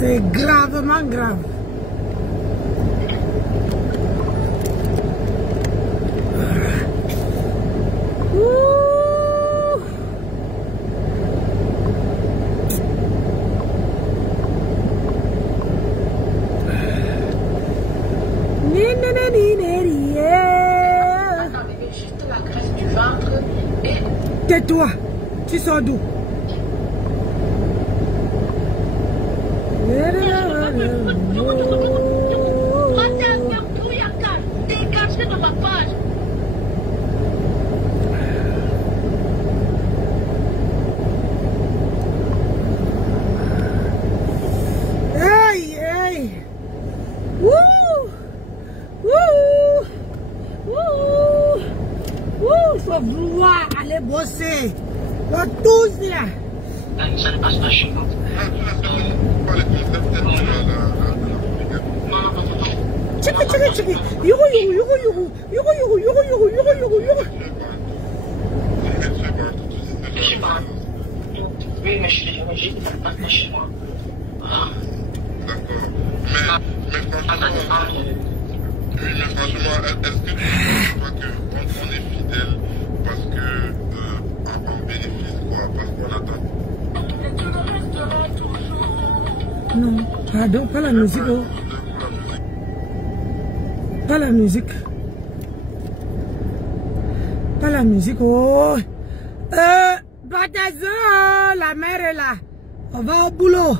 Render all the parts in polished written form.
C'est gravement grave. Tais-toi, tu sors d'où? Faut vouloir aller bosser. On tous là. Ça ne passe pas chez nous. Tchiki. Yourou. Je sais pas. Oui, mais je suis déjà obligé de faire pas chez moi. D'accord. Mais franchement, est-ce que tu crois qu'on est fidèle parce que on bénéficie quoi? Parce qu'on attend? Non, pardon, pas la musique. Oh. Pas la musique. Pas la musique. Oh. Batazo, la mère est là. On va au boulot.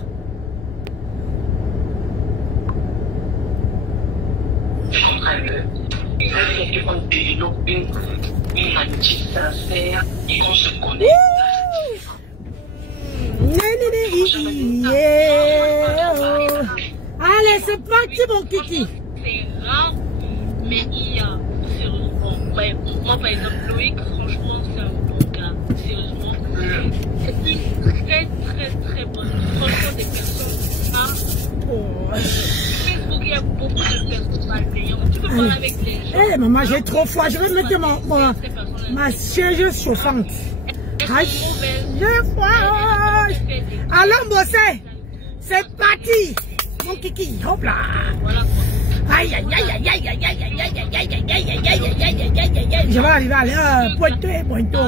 Allez, c'est parti mon kiki. C'est rare, mais il y a sérieusement. Ouais, moi par exemple, Loïc, franchement, c'est un bon gars. Sérieusement. C'est une très bonne. Franchement, des personnes Facebook, il y a beaucoup de personnes malveillantes. Tu peux parler avec les gens. Eh, maman, j'ai trop froid. Je vais mettre ma chaise chauffante. J'ai froid. Allons bosser. C'est parti. Mon kiki, hop là. Aïe. Je vais arriver à l'heure. Pointo.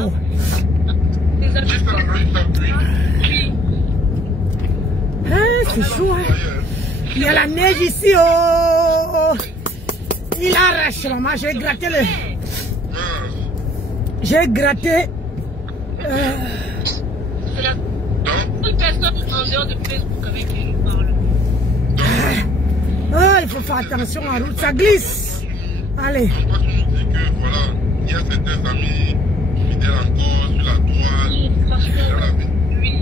C'est chaud, hein. Il y a la neige ici, oh. Il arrache, maman. J'ai gratté le... J'ai gratté... C'est la seule personne en dehors de Facebook avec qui je parle. Oh, il faut faire attention à la route, ça glisse. Allez. Toi, tu nous dis que, voilà, il y a certains amis fidèles encore sur la toile. Oui.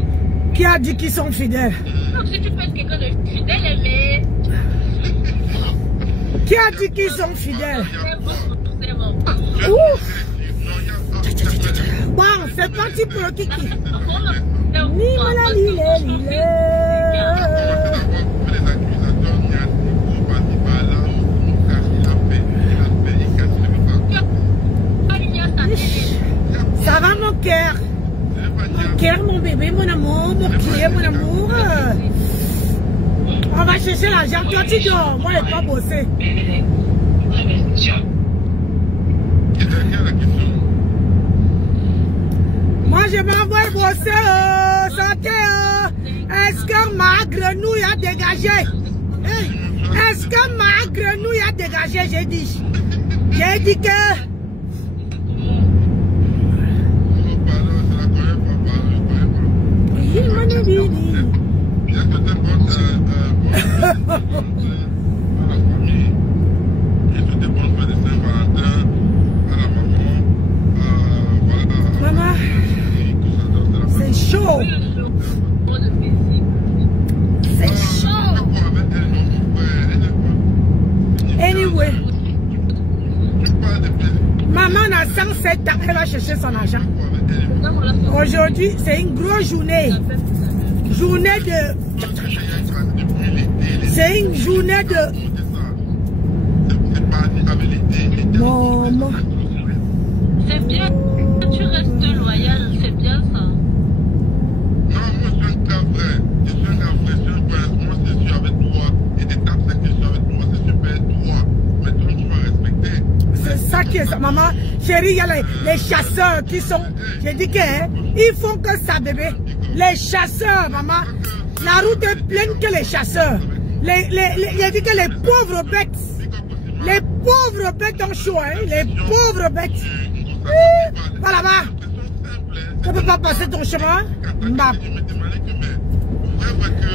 Qui a dit qu'ils sont fidèles? Donc, si tu peux être quelqu'un de fidèle, mais... Qui a dit qu'ils sont fidèles? C'est bon. Ouf. Bon, c'est parti pour le kiki. Ça va mon cœur? Mon cœur, mon bébé, mon amour, mon pied, mon amour. On va chercher l'argent. Toi tu dors, moi je n'ai pas bossé. Moi je m'envoie bosser, santé. Est-ce que ma grenouille a dégagé? Est-ce que ma grenouille a dégagé? J'ai dit que... Maman, c'est chaud. C'est chaud. Anyway, maman a 107 ans, elle va chercher son argent. Aujourd'hui, c'est une grosse journée. C'est une journée de... Maman. C'est bien, tu restes loyal, c'est bien ça. Non, moi je suis un gars vrai. Je maman, chérie, il y a les chasseurs qui sont... J'ai dit qu'ils font que ça, bébé. Les chasseurs, maman. La route est pleine que les chasseurs. J'ai dit que les pauvres bêtes ont chaud, hein, les pauvres bêtes. Va là-bas. Tu ne peux pas passer ton chemin. Bah.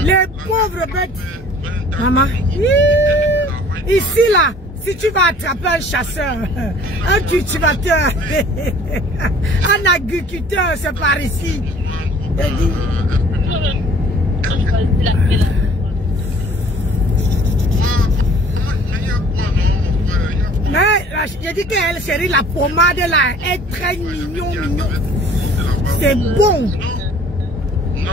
Les pauvres bêtes. Maman. Ici, là, si tu vas attraper un chasseur, un cultivateur, un agriculteur, c'est par ici. J'ai dit. Mais j'ai dit qu'elle, chérie, la pommade là est très mignon. C'est bon. Non.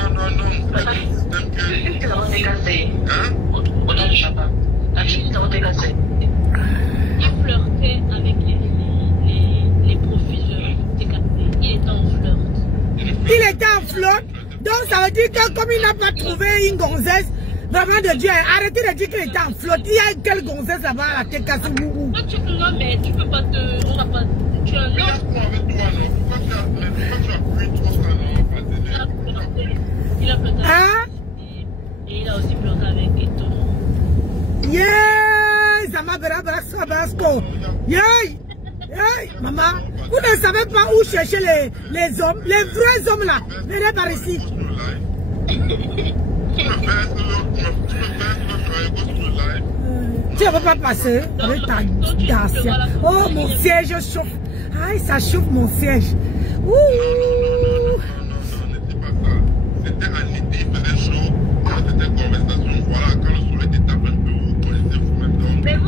On a le chapeau. La chine t'a dégagé. Il flirtait avec les professeurs décapés. Il était en flirt. Il était en flirt. Donc ça veut dire que comme il n'a pas trouvé une gonzesse, vraiment de Dieu, arrêtez de dire qu'il était en flotte. Il y a quelle gonzesse là-bas à la tête cassée. Non, mais tu peux pas te... On va pas... Tu as un Il a quoi avec toi, non? Pourquoi tu as pris trop ça, non? Il a flirté. Hein? Et il a aussi flirté avec Eto. Yeah! Zama Barasco. Yeah! Maman, vous ne savez pas où chercher les hommes, les vrais hommes là. Venez par ici. Tu ne peux pas passer avec ta Dacia. Oh, mon siège chauffe. Aïe, ça chauffe mon siège. Ouh. C'était en été, il faisait chaud. Quand c'était conversation, voilà, quand le soleil était tapé un peu, vous connaissez vous-même.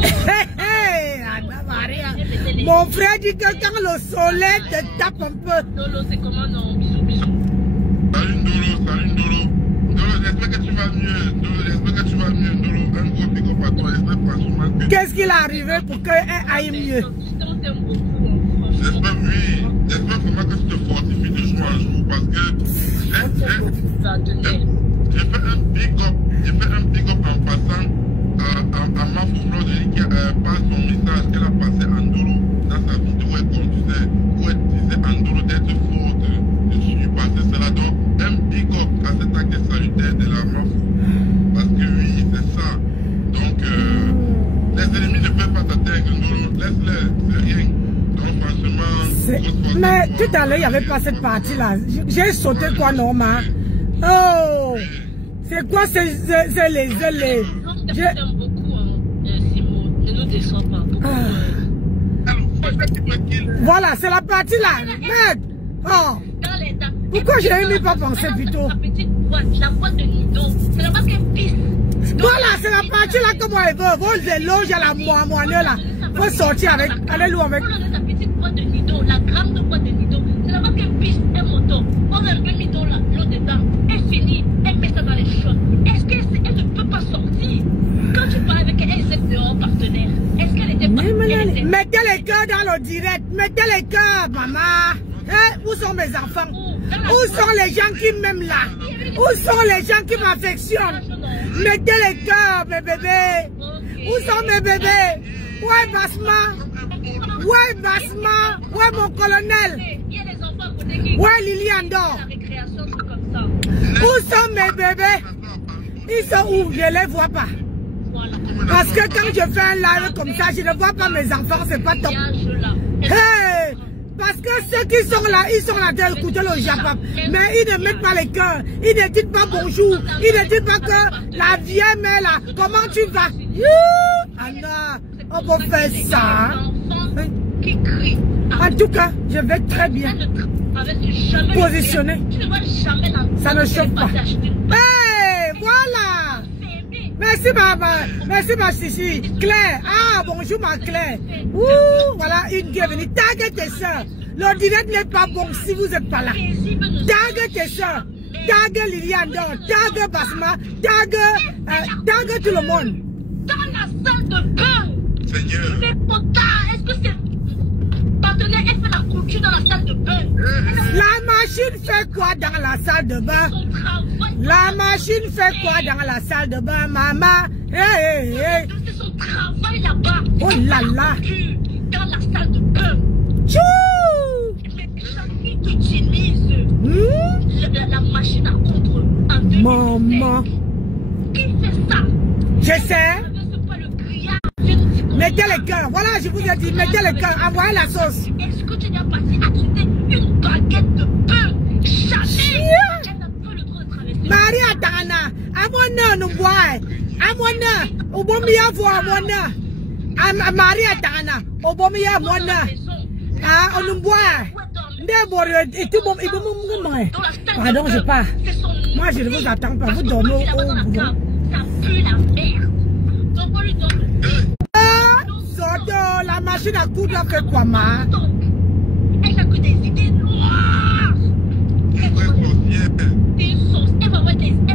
Mon frère dit que quand le soleil te tape un peu. Dolo, c'est comment non? Bisous. Salut Ndolo. Ndolo, j'espère que tu vas mieux. Ndolo, un gros big up à toi. J'espère franchement que... Qu'est-ce qu'il est arrivé pour qu'elle aille mieux? J'espère, oui. J'espère vraiment que tu te fortifies de jour en jour parce que j'ai fait un big up en passant à ma foufleur de qui passe son message qu'elle a passé à Ndolo dans sa vidéo où elle disait Ndolo d'être forte. Je suis passé cela, donc un big up à cet acte salutaire de la mafou. Parce que oui, c'est ça. Donc les ennemis ne peuvent pas t'atteindre, Ndolo. Laisse-les, c'est rien. Donc franchement... Mais tout à l'heure, il n'y avait pas cette partie-là. J'ai sauté quoi, normal? Oh! C'est quoi les... Je t'aime beaucoup, Simon. Ne nous déçois pas. Voilà, c'est la partie là. Merde! Oh! Pourquoi je n'ai pas pensé plutôt? La petite boîte, la boîte de Nido, c'est là-bas qu'elle pisse. Voilà, c'est la partie là que moi elle veut. Vous les loges à la moineuse là. Faut sortir avec. Allez-lui avec. La petite boîte de Nido, la grande boîte de Nido, c'est là-bas qu'elle pisse un moto. On a un peu mis l'eau dedans. Elle finit, elle met ça dans les cheveux. Est-ce qu'elle ne peut pas sortir? Quand tu parles avec elle, elle est dehors partenaire. Est-ce qu'elle était pas... Mettez les cœurs dans le direct. Mettez les cœurs, maman. Hein? Où sont mes enfants? Où sont les gens qui m'aiment là? Où sont les gens qui m'affectionnent? Mettez les cœurs, mes bébés. Où sont mes bébés? Où est Basma? Où est Basma? Où est mon colonel? Où est Liliane d'or? Où sont mes bébés? Ils sont où? Je ne les vois pas. Parce que quand je fais un live comme ça, je ne vois pas mes enfants, c'est pas top. Hey! Parce que ceux qui sont là, ils sont là d'écouter le Japon. Mais ils ne mettent pas les cœurs. Ils ne disent pas bonjour. Ils ne disent pas que la vieille mère là, comment tu vas? Anna, on peut faire ça. En tout cas, je vais très bien positionner. Ça ne chauffe pas. Hey, voilà. Merci maman, merci ma chichi. Claire, ah bonjour ma Claire. Ouh, voilà une bienvenue. Tague tes soeurs. Le direct n'est pas bon si vous n'êtes pas là. Tague tes soeurs. Tague Liliane d'or. Tague Basma. Tague tout le monde. Dans la salle de bain. Seigneur. C'est potard. Est-ce que c'est partenaire? Elle fait la couture dans la salle de bain. La machine fait quoi dans la salle de bain? La machine fait quoi dans la salle de bain, maman? Hey, hey, hey. C'est son travail là-bas. Oh là là. Dans la salle de bain. Mais Jackie utilise la machine à coudre en 2017. Maman. Qui fait ça? Je sais. C'est pas le grillage. Mettez le cœur. Voilà, je vous ai dit, mettez le cœur. Envoyez la sauce. Est-ce que tu n'as pas acheté une baguette de pain? Jamais. Elle n'a pas le droit de traverser. Maria Dana. Amona, nous bois. Amona. Obomia voit Amona. Maria Dana. Obomia Mona. Ah, on nous boit. Pardon, je pars. Moi, je ne vous attends pas. Vous dormez au boulot. Ça pue la merde. Donc, on lui donne. La machine à coudre a fait quoi, ma? Elle n'a que des idées noires. Elle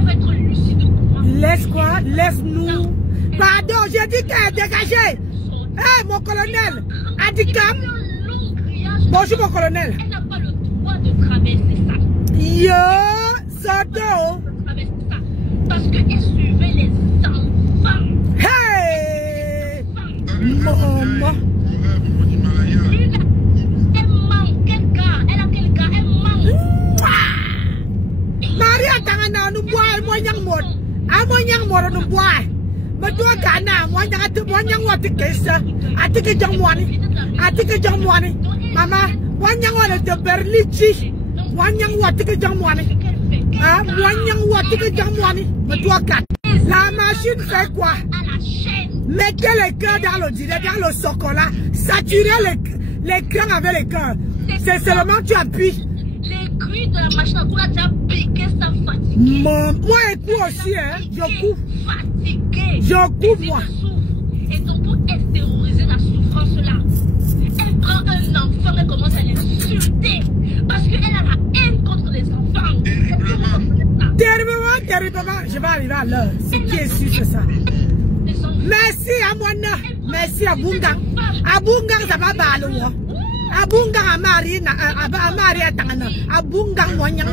va être lucide ou quoi? Laisse quoi? Laisse-nous. Pardon, j'ai dit qu'elle est dégagée. Hé, mon colonel. Handicap. Bonjour, mon colonel. Elle n'a pas le droit de traverser ça. Yo, Soto. Parce qu'elle suivait les enfants. Hey! Maman. Elle manque quel gars? Elle a quel gars? Elle manque. Maria Tangana, nous bois, moi, yang mot. Ah, moi, yang mot, nous bois. Mais toi, Ghana, moi, yang wat de kessa. Atike jamwani. Atike jamwani. Mama, moi, yang wat de Berlichi. Moi, yang wat de jamwani. Ah, moi, yang wat de jamwani. Mais toi, Ghana. La machine fait quoi? Mettez les cœurs dans le direct, dans le chocolat. Saturez l'écran avec les cœurs. C'est seulement tu appuies. L'aiguille de la machine à coudre, tu as piqué, ça fatigue. Moi, écoute aussi, hein. Je coupe. Fatigué. Je coupe, moi. Et donc, pour extérioriser la souffrance-là, elle prend un enfant et commence à l'insulter. Parce qu'elle a la haine contre les enfants. Terriblement, terriblement. Je vais arriver à l'heure. Ce qui est sûr, c'est ça. Merci à Mona. Merci à Bungang. À Bungang, ça va balour. À Bungang, à Marie, à Tangana. À Bungang, Moyang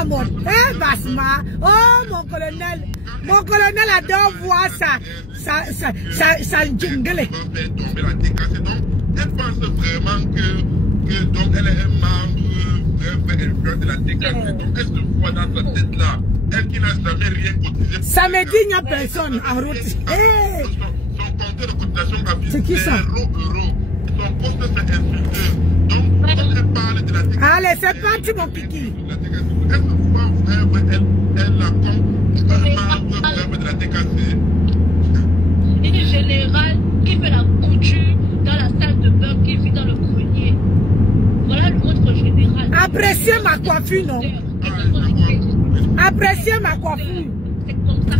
Amon. Eh, Basma. Oh, mon colonel. Mon colonel adore voir ça jingle. Elle pense vraiment que donc elle est un membre, elle fait de la déclaration. Donc elle se voit dans sa tête là. Elle qui n'a jamais rien cotisé. Ça me dit il n'y a personne en route. Hey. Son compte de cotisation a vu 0 €. Son poste s'est insulté. Donc quand elle parle de la déclaration. Allez, c'est parti mon kiki. Elle se voit vraiment, elle la compte un membre de la déclaration. Une générale qui fait la couture dans la salle de bain, qui vit dans le grenier. Voilà l'autre général. Appréciez ma coiffure, non? Appréciez ma coiffure. C'est comme ça.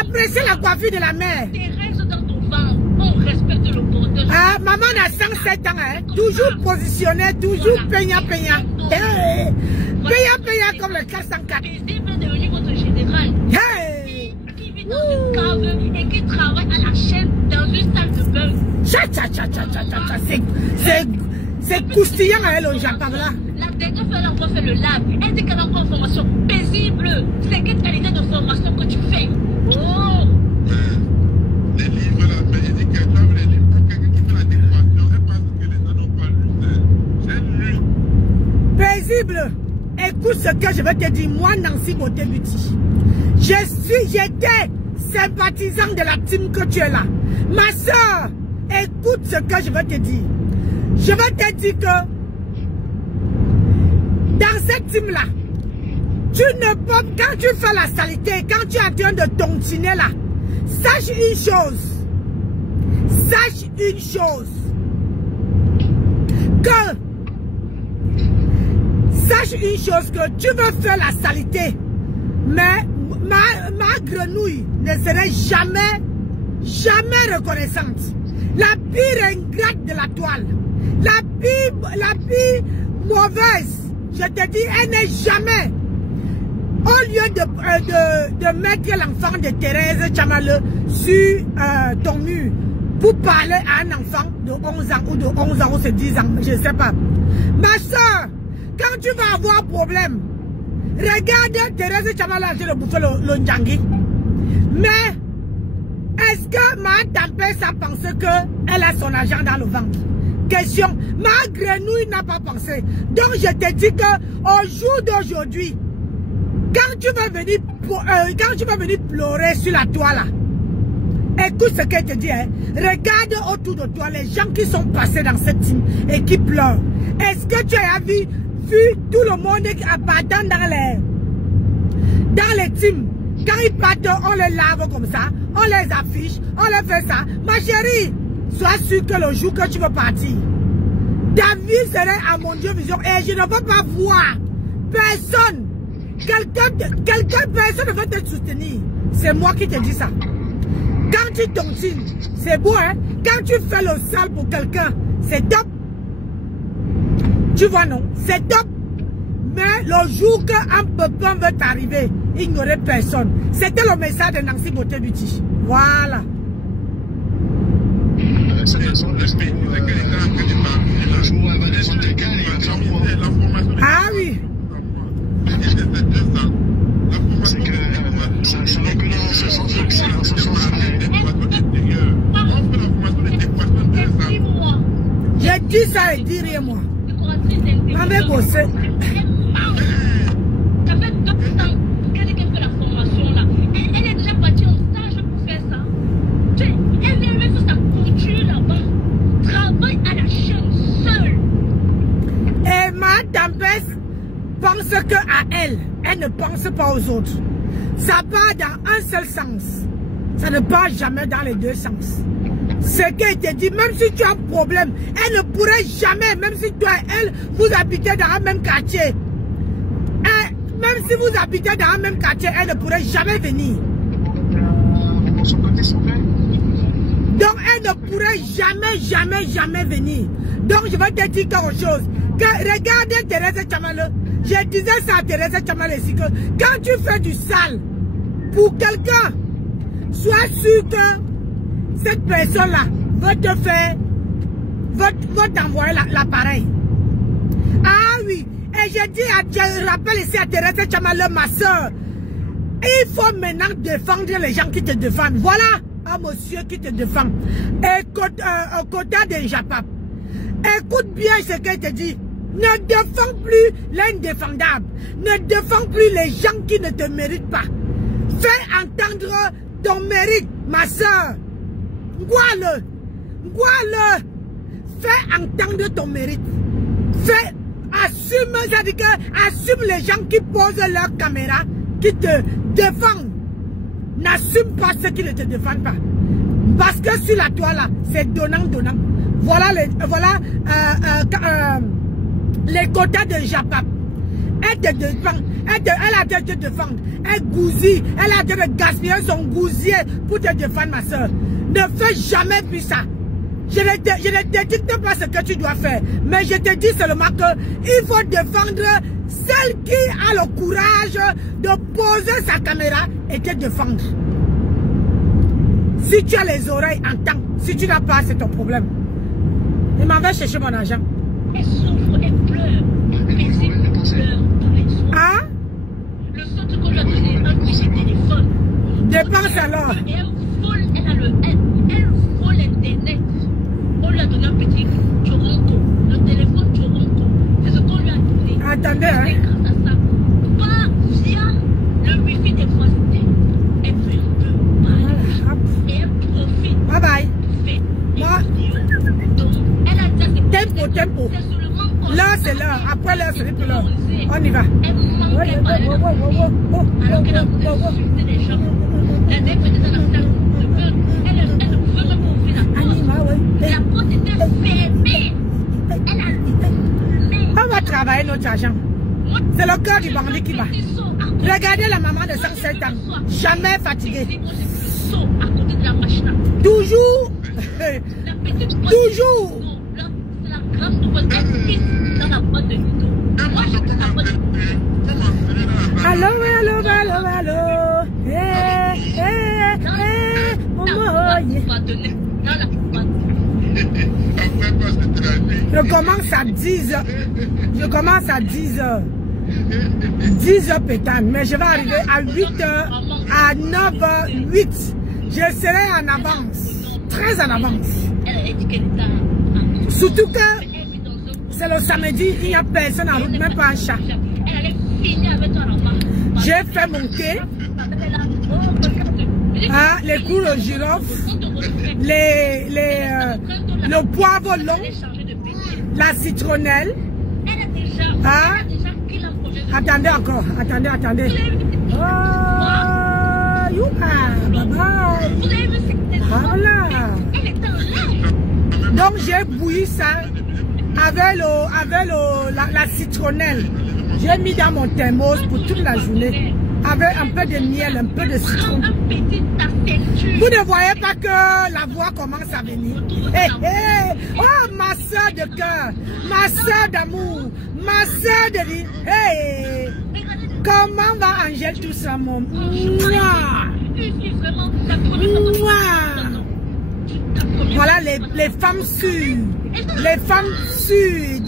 Appréciez la coiffure de la mère. Thérèse dans ton ventre, on respecte le bordel. Ah, maman a 107 ans, hein? Toujours positionnée, toujours peigna. Peigna comme le 404. Paisible est devenu votre général. Hey! Qui vit dans une cave et qui travaille à la chaîne dans une salle de bain. C'est croustillant à elle, on j'en parle là. La dernière fois, elle a encore fait le lab. Elle dit qu'elle a encore une formation paisible. C'est quelle qualité de formation que tu fais? Oh! Les livres là, mais il dit qu'elle a les livres. Quelqu'un qui fait la décoration, elle pense que les gens n'ont pas lu. C'est lu. Paisible. Écoute ce que je vais te dire. Moi, Nancy Botebuti. J'étais sympathisant de la team que tu es là. Ma soeur, écoute ce que je vais te dire. Je vais te dire que dans cette team-là, tu ne peux, quand tu fais la saleté, quand tu es en train de tontiner là, sache une chose, que tu veux faire la saleté, mais ma grenouille ne serait jamais reconnaissante. La pire ingrate de la toile, la pire mauvaise, je te dis, elle n'est jamais. Au lieu de mettre l'enfant de Thérèse Chamale sur ton mur pour parler à un enfant de 11 ans ou de 11 ans ou de 10 ans, je ne sais pas. Ma soeur, quand tu vas avoir problème, regarde Thérèse Chamale en train de bouffer le Ndjangi. Mais Est-ce que ma Tampès a pensé qu'elle a son argent dans le ventre? Question. Ma grenouille n'a pas pensé. Donc je te dis qu'au jour d'aujourd'hui, quand tu vas venir pleurer sur la toile, écoute ce qu'elle te dit. Hein. Regarde autour de toi les gens qui sont passés dans cette team et qui pleurent. Est-ce que tu as vu tout le monde qui appartient dans les teams? Quand ils partent, on les lave comme ça, on les affiche, on les fait ça. Ma chérie, sois sûre que le jour que tu veux partir, ta vie serait à mon Dieu vision et je ne veux pas voir personne. Personne ne va te soutenir. C'est moi qui te dis ça. Quand tu tontines, c'est beau, hein? Quand tu fais le sale pour quelqu'un, c'est top. Tu vois, non? C'est top. Mais le jour qu'un peuple veut t'arriver, il n'y aurait personne. C'était le message de Nancy Beauté-Beauty. Voilà. Ah oui. J'ai dit ça et dit rien moi. M'avait bossé. Ça fait 2 ans qu'elle fait la formation là. Elle est déjà partie en stage pour faire ça. Elle vient même faire sa couture là-bas. Travaille à la chaîne seule. Et ma Tampès pense qu'à elle. Elle ne pense pas aux autres. Ça part dans un seul sens. Ça ne part jamais dans les deux sens. Ce qu'elle te dit, même si tu as un problème, elle ne pourrait jamais, même si toi et elle, vous habitez dans un même quartier. Même si vous habitez dans un même quartier, elle ne pourrait jamais venir. Donc elle ne pourrait jamais venir. Donc je vais te dire quelque chose. Regardez Thérèse Tchamale. Je disais ça à Thérèse Tchamale ici que quand tu fais du sale pour quelqu'un, sois sûr que cette personne-là va te faire, va t'envoyer l'appareil. Ah oui, et je rappelle ici à Thérèse Tchamale, ma soeur, il faut maintenant défendre les gens qui te défendent. Voilà un monsieur qui te défend. Et Kota de Japap, écoute bien ce qu'elle te dit. Ne défends plus l'indéfendable. Ne défends plus les gens qui ne te méritent pas. Fais entendre ton mérite, ma soeur. Vois-le. Fais entendre ton mérite. Assume les gens qui posent leur caméra, qui te défendent. N'assume pas ceux qui ne te défendent pas. Parce que sur la toile là, c'est donnant. Voilà les quotas de Japap. Elle te défend. Elle a dû te défendre. Elle gousille. Elle a dû gaspiller son gousier pour te défendre, ma soeur. Ne fais jamais plus ça. Je ne te dicte pas ce que tu dois faire. Mais je te dis seulement qu'il faut défendre celle qui a le courage de poser sa caméra et te défendre. Si tu as les oreilles, entends. Si tu n'as pas, c'est ton problème. Il m'en va chercher mon argent. Elle souffre, elle pleure. Elle pleure. Hein? Le seul truc qu'on lui a donné, un petit téléphone. Dépense alors. Et elle vole Internet. On lui a donné un petit Toronto. Le téléphone Toronto. C'est ce qu'on lui a donné. Attendez, hein. Et grâce à ça, pas via le wifi des voisins. Elle fait un peu mal. Et elle profite. Bye bye. Moi. Donc, elle a déjà Tempo. Là, c'est l'heure. Après l'heure, c'est plus l'heure. On y va. Elle manquait pas alors qu'elle a voulu insulter les gens. Elle avait peut-être dans la salle de bain. Elle ne pouvait même pas ouvrir la porte. La porte était fermée. Elle a allumé. On va travailler notre argent. C'est le cœur du bandit qui va. Regardez la maman de 107 ans. Jamais fatiguée. À côté de la machine. Toujours. La petite Toujours. C'est la grande nouvelle. Elle pisse dans la boîte de Ludo. Moi, je prends la boîte de Ludo. Allô. Je commence à 10h. Je commence à 10h. 10h pétante. Mais je vais arriver à 8h, à 9h, 8. je serai en avance, très en avance. Elle a dit qu'elle était en Surtout que c'est le samedi, il n'y a personne en route, même pas un chat. Elle allait finir avec toi là-bas. J'ai fait monter les cours de girofle, le poivre long, la citronnelle. Attendez encore, attendez. Oh, youha, bye bye. Voilà. Donc j'ai bouilli ça avec la citronnelle. J'ai mis dans mon thermos pour toute la journée. Avec un peu de miel, un peu de citron. Vous ne voyez pas que la voix commence à venir. Hey, hey. Oh, ma soeur de cœur, ma soeur d'amour, ma soeur de vie. Hey. Comment va Angèle tout ça, mon mouah. Voilà les femmes sûres. Les femmes sûres.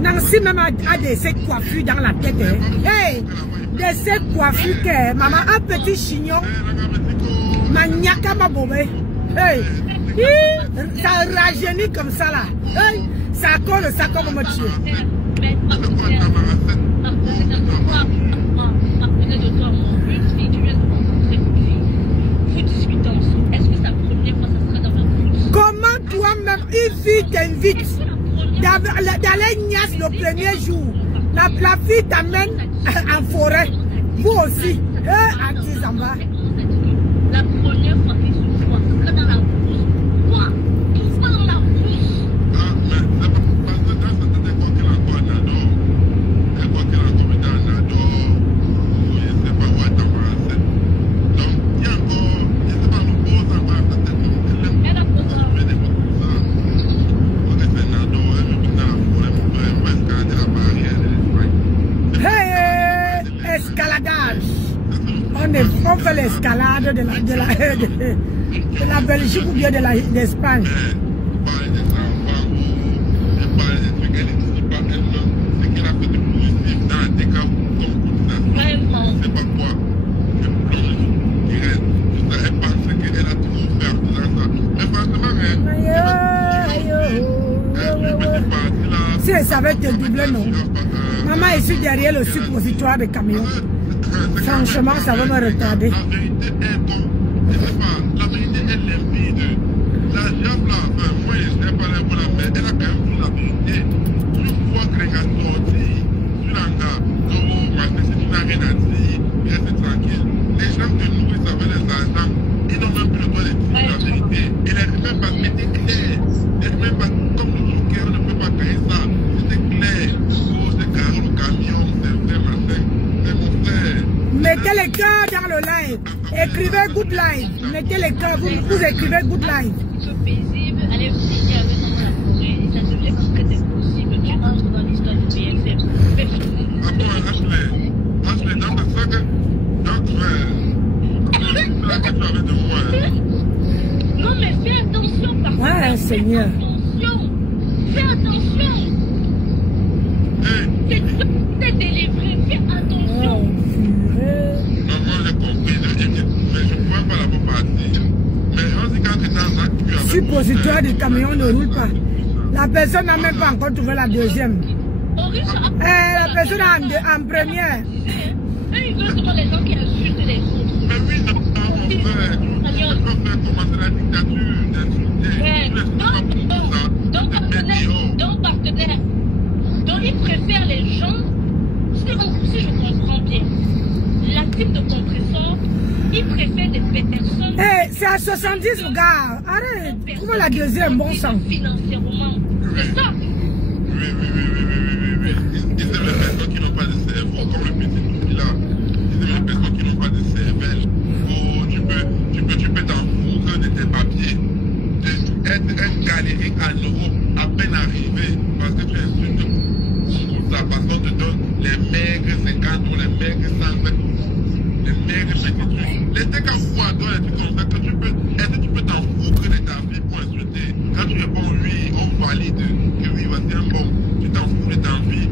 Nancy même a de ces coiffures dans la tête. Hein. Hey, de ces coiffures que maman un petit chignon. Maniaka ma bobé. Hey, ça rajeunit comme ça là. Hey, ça colle ça comme me tuer. Comment toi-même une fille t'invite d'aller niasse le premier jour? La fille t'amène en forêt. Vous aussi. Anti Zamba. La première fois qu'ils se voient, c'est dans la brousse. Quoi? Ils sont dans la brousse. Ah, mais c'est pas ça, c'était quoi qu'il a encore un ado. Et quoi qu'il a encore un ado, je ne sais pas où est embarrassé. Donc, il y a encore, je ne sais pas, le gros embarrassé, elle a posé des mots comme ça. Ok, c'est un ado, elle me dit dans la forêt, mon frère, on va escalader la barrière de l'Espagne. Hey, escaladage. On fait l'escalade de la Belgique ou bien de l'Espagne. Parler des enfants, ou parler des trucs, elle ne dit pas elle-même ce qu'elle a fait de positif dans des cas comme cotisation. C'est pas quoi. Je plonge direct. Elle pense qu'elle a trop fait dans ça. Mais franchement, si elle savait te doubler, non. Maman est ici derrière le suppositoire de camion. Franchement, ça va me retarder. La vérité est bon. Je sais pas, la vérité est limpide. La jambe là, moi je sais pas la bonne, mais elle a quand même dit la vérité. Une fois que les gars sortis, tu l'as gars, oh, ma si tu n'as rien à dire, reste tranquille. Les gens te nourrissent avec les argent, ils n'ont même plus le droit de dire la vérité. Et les humains pas mettez clair. Les humains pas comme le joker, on ne peut pas créer ça. C'était clair. Oh, c'est carré le camion, c'est vrai, machin. C'est mon frère. Mettez les cœurs dans le live. Écrivez good live. Mettez les cœurs, vous écrivez good live. C'est paisible, allez vous dire avec dans la forêt. Ça devient comme que c'est possible. Tu entres dans l'histoire du BFM. Ashley, dans le sac, la question avec de moi. Non, mais fais attention parce que. Ouais, Seigneur. Fais attention. C'est délivré. Fais attention. Maman, j'ai compris, mais je ne pouvais pas la partir. Mais on dit quand tu es en acte, suppositoire du camion ne roule pas. La personne n'a même pas encore trouvé la deuxième. La personne en première. Ils veulent seulement les gens qui insultent les autres. mais oui, non, mon frère, tu peux faire commencer la dictature, d'insulter. Donc, partenaire, donc ils préfèrent les gens, si je comprends bien, la type de compresseur, ils préfèrent des personnes. Hey, c'est à 70, regarde. Arrête, trouve la deuxième, bon sang. Financièrement, c'est ça. Oui. Et c'est les personnes qui n'ont pas de cerveau, comme le petit Louis là. C'est les personnes qui n'ont pas de cervelle. Oh, tu peux t'en foutre de tes papiers. Être un galérique à nouveau, à peine arrivé, parce que tu insultes la façon de donner les maigres 50 ou les maigres 100, les maigres petits trucs. Les trucs à voir, toi, les trucs comme ça, que est-ce que tu peux t'en foutre de ta vie pour insulter? Quand tu réponds oui, on valide que oui, voici un bon, tu t'en fous de ta vie.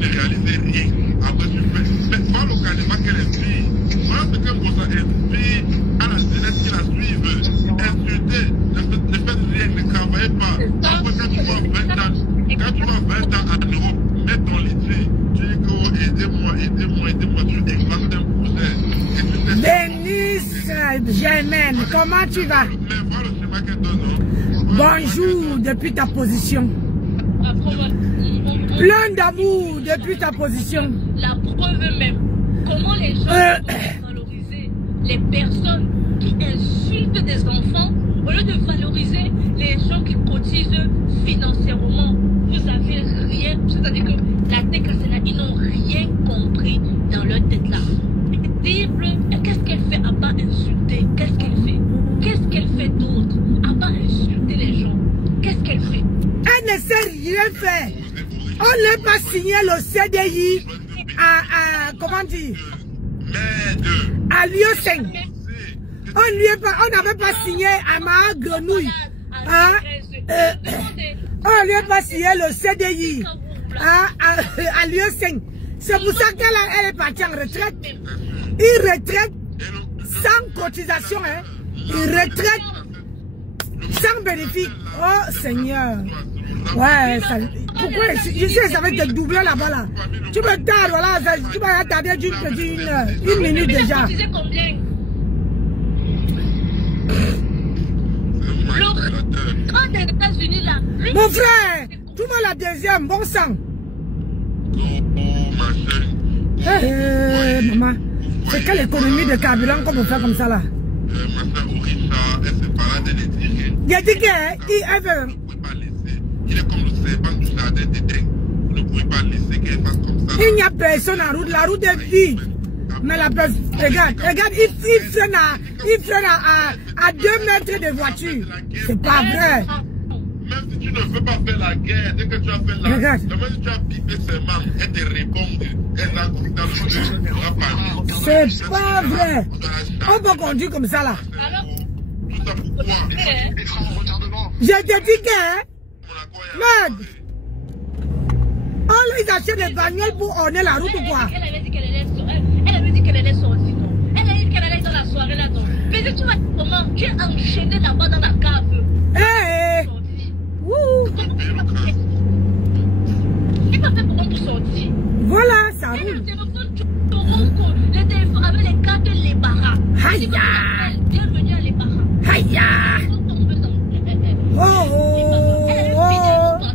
ne réalises rien. Après, tu fais. Mais vois le canéma qu'elle inspire. Voilà ce que Mbossa inspire à la jeunesse qui la suivent. Insulter, ne faites rien, ne travaillez pas. Après, quand tu vas 20 ans en Europe, mets ton lycée. Tu dis que aidez-moi, tu expandes un projet. Denise Germaine, comment tu vas? Mais voilà le schéma qu'elle donne. Bonjour depuis ta position. Plein d'amour depuis ta position. La preuve même. Comment les gens vont valoriser les personnes qui insultent des enfants au lieu de valoriser les gens qui cotisent financièrement. Vous avez rien, c'est-à-dire que la tête là, ils n'ont rien compris dans leur tête là. Qu'est-ce qu'elle fait à part insulter? Qu'est-ce qu'elle fait? Qu'est-ce qu'elle fait d'autre à part insulter les gens? Qu'est-ce qu'elle fait? Elle ne sait rien faire. On n'a pas signé le CDI à comment dire? À Lieu-Seng. On n'avait pas signé à ma grenouille. On lui a pas signé le CDI à Lieu-Seng. C'est pour ça qu'elle est partie en retraite. Il retraite sans cotisation. Hein. Il retraite sans bénéfice. Oh Seigneur. Ouais, ça, pourquoi je sais ça va te doubler là-bas là. Tu me tardes, voilà, tu vas tarder une minute déjà. Mon frère, tu vois la deuxième, bon sang. Maman, c'est quelle économie de carburant qu'on peut faire comme ça là? Il a dit qu'il veut. Il est comme le serpent du jardin d'Éden. Vous ne pouvez pas laisser qu'elle fasse comme ça. Il n'y a personne en route, la route est vide. Mais la personne, regarde, il freine à 2 mètres de voiture. C'est pas vrai. Même si tu ne veux pas faire la guerre, dès que tu as fait la guerre, même si tu as pipé ses mains, elle te répond. Elle a compris dans le jeu. C'est pas vrai. On peut conduire comme ça là. Tout ça pourquoi? Je te dis que... Merde! Oh, ils achètent des bagnoles pour orner la route ou quoi? Elle avait dit qu'elle allait sortir, non? Elle a dit qu'elle allait dans la soirée là, non? Mais si tu vas comment? Tu es enchaîné là-bas dans la cave. Hé! Wouh! Il m'a fait comment pour sortir? Voilà, ça roule. Le téléphone avec les cartes, les barras. Aïe! Bienvenue à les barras. Aïe! Oh!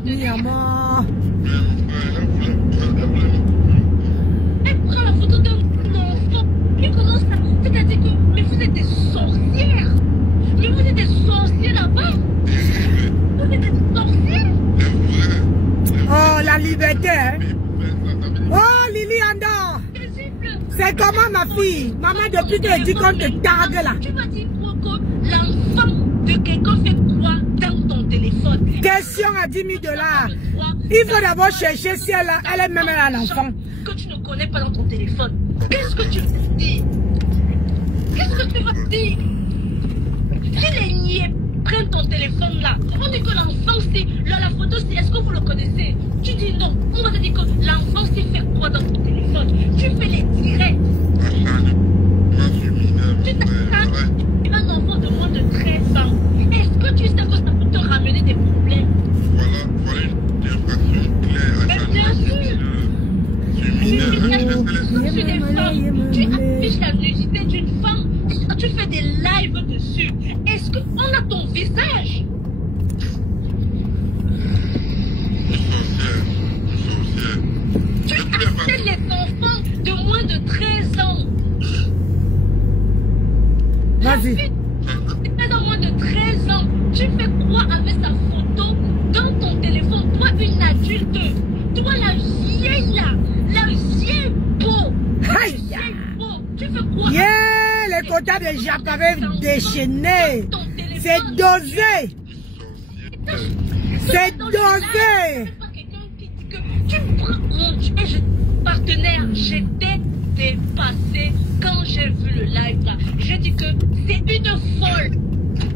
Niama. Elle prend la photo d'un enfant. Il commence à... C'est-à-dire que... Mais vous êtes des sorcières. Mais vous êtes des sorciers là-bas. Vous êtes des sorciers. Oh, la liberté, hein? Oh, Lily Andor. C'est comment, ma fille? Maman, depuis que tu dis qu'on te targue là. Tu vas dire que l'enfant de quelqu'un fait quoi dans ton téléphone? Question à 10 000 $. Il faut d'abord chercher si elle est même un enfant. Que tu ne connais pas dans ton téléphone. Qu'est-ce que tu vas dire? Qu'est-ce que tu vas dire? Si les niais prennent ton téléphone là, on dit que l'enfant c'est... La photo c'est... Est-ce que vous le connaissez? Tu dis non. On va te dire que l'enfant c'est faire quoi dans ton téléphone? Tu fais les directs. Tu t'attaques un enfant de moins de 13 ans. Est-ce que tu sais que ça peut te ramener des problèmes? Voilà une infraction claire. Mais bien sûr. Tu affiches la nudité d'une femme. Tu fais des lives dessus. Est-ce qu'on a ton visage? Tu appelles les enfants de moins de 13 ans. Vas-y. Dans moins de 13 ans, tu fais quoi avec sa photo dans ton téléphone? Toi, une adulte. Toi, la vieille là. La vieille peau. Aïe! Tu fais quoi? Yeah, les quotas de Jacques avaient déchaîné. C'est dosé. C'est dosé. Tu prends mon partenaire, j'étais dépassée quand j'ai vu le live là. J'ai dit que c'est une folle.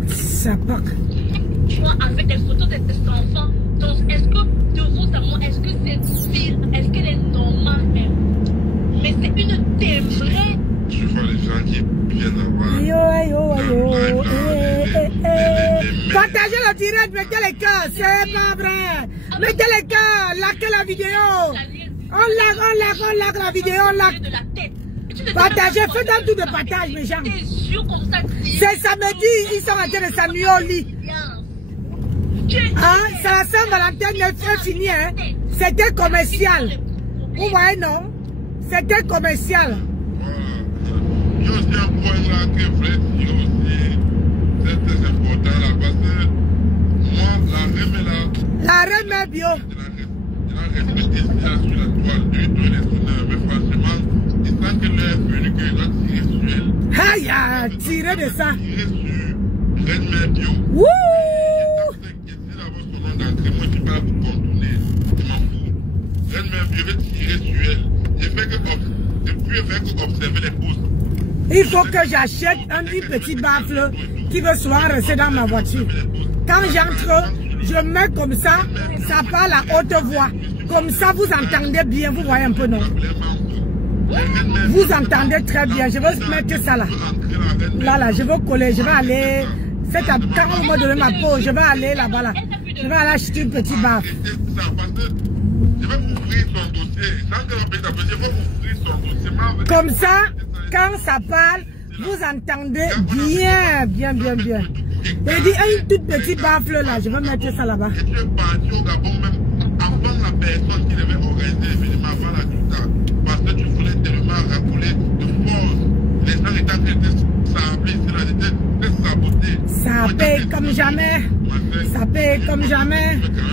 Ça part. Toi, avec des photos de tes enfants, donc est-ce que de vous à moi, est-ce que cette fille, est-ce qu'elle est normale? Partagez le direct, mettez les cœurs, c'est pas vrai. Mettez les cœurs, likez la vidéo. On like la vidéo, on like. Partagez, faites un tour de partage, mes gens. C'est samedi, ils sont en train de s'ennuyer au lit. Hein? C'est la Saint-Valentin, est fini, hein? C'était commercial. Vous voyez, non? C'était commercial. Il y a aussi un point là que Fred dit aussi, c'est très important là, parce que moi, la reine est bio. Je la respecte ici là sur la toile, de lui donner son heure, mais franchement, il sent que l'heure est venue qu'il doit tirer sur elle. Aïe, ah, tirer de ça. Tirer sur Reine Mère Bio. Wouh! Son nom d'entrée, moi je ne vais pas vous contourner, je m'en fous. Reine Mère Bio, je vais tirer sur elle. Je fais que observer les pouces. Il faut que j'achète un petit baffle qui veut souvent rester dans ma voiture. Quand j'entre, je mets comme ça parle à haute voix. Comme ça, vous entendez bien, vous voyez un peu, non? Vous entendez très bien. Je vais mettre ça là. Là, je vais coller, je vais aller. Quand on m'a donné ma peau, je vais aller là-bas là. Je vais aller acheter une petite baffe. Je vais ouvrir son dossier. Je vais ouvrir son dossier. Comme ça, quand ça parle, vous entendez bien. Il dit une toute petite baffle là, je vais mettre ça là-bas. Et tu es parti au Gabon même avant la personne qui devait organiser l'événement, avant la Douta, parce que tu voulais tellement rappeler de force. Les gens étaient en train de s'appeler, c'était saboté. Ça paye comme jamais. Ça paye comme jamais.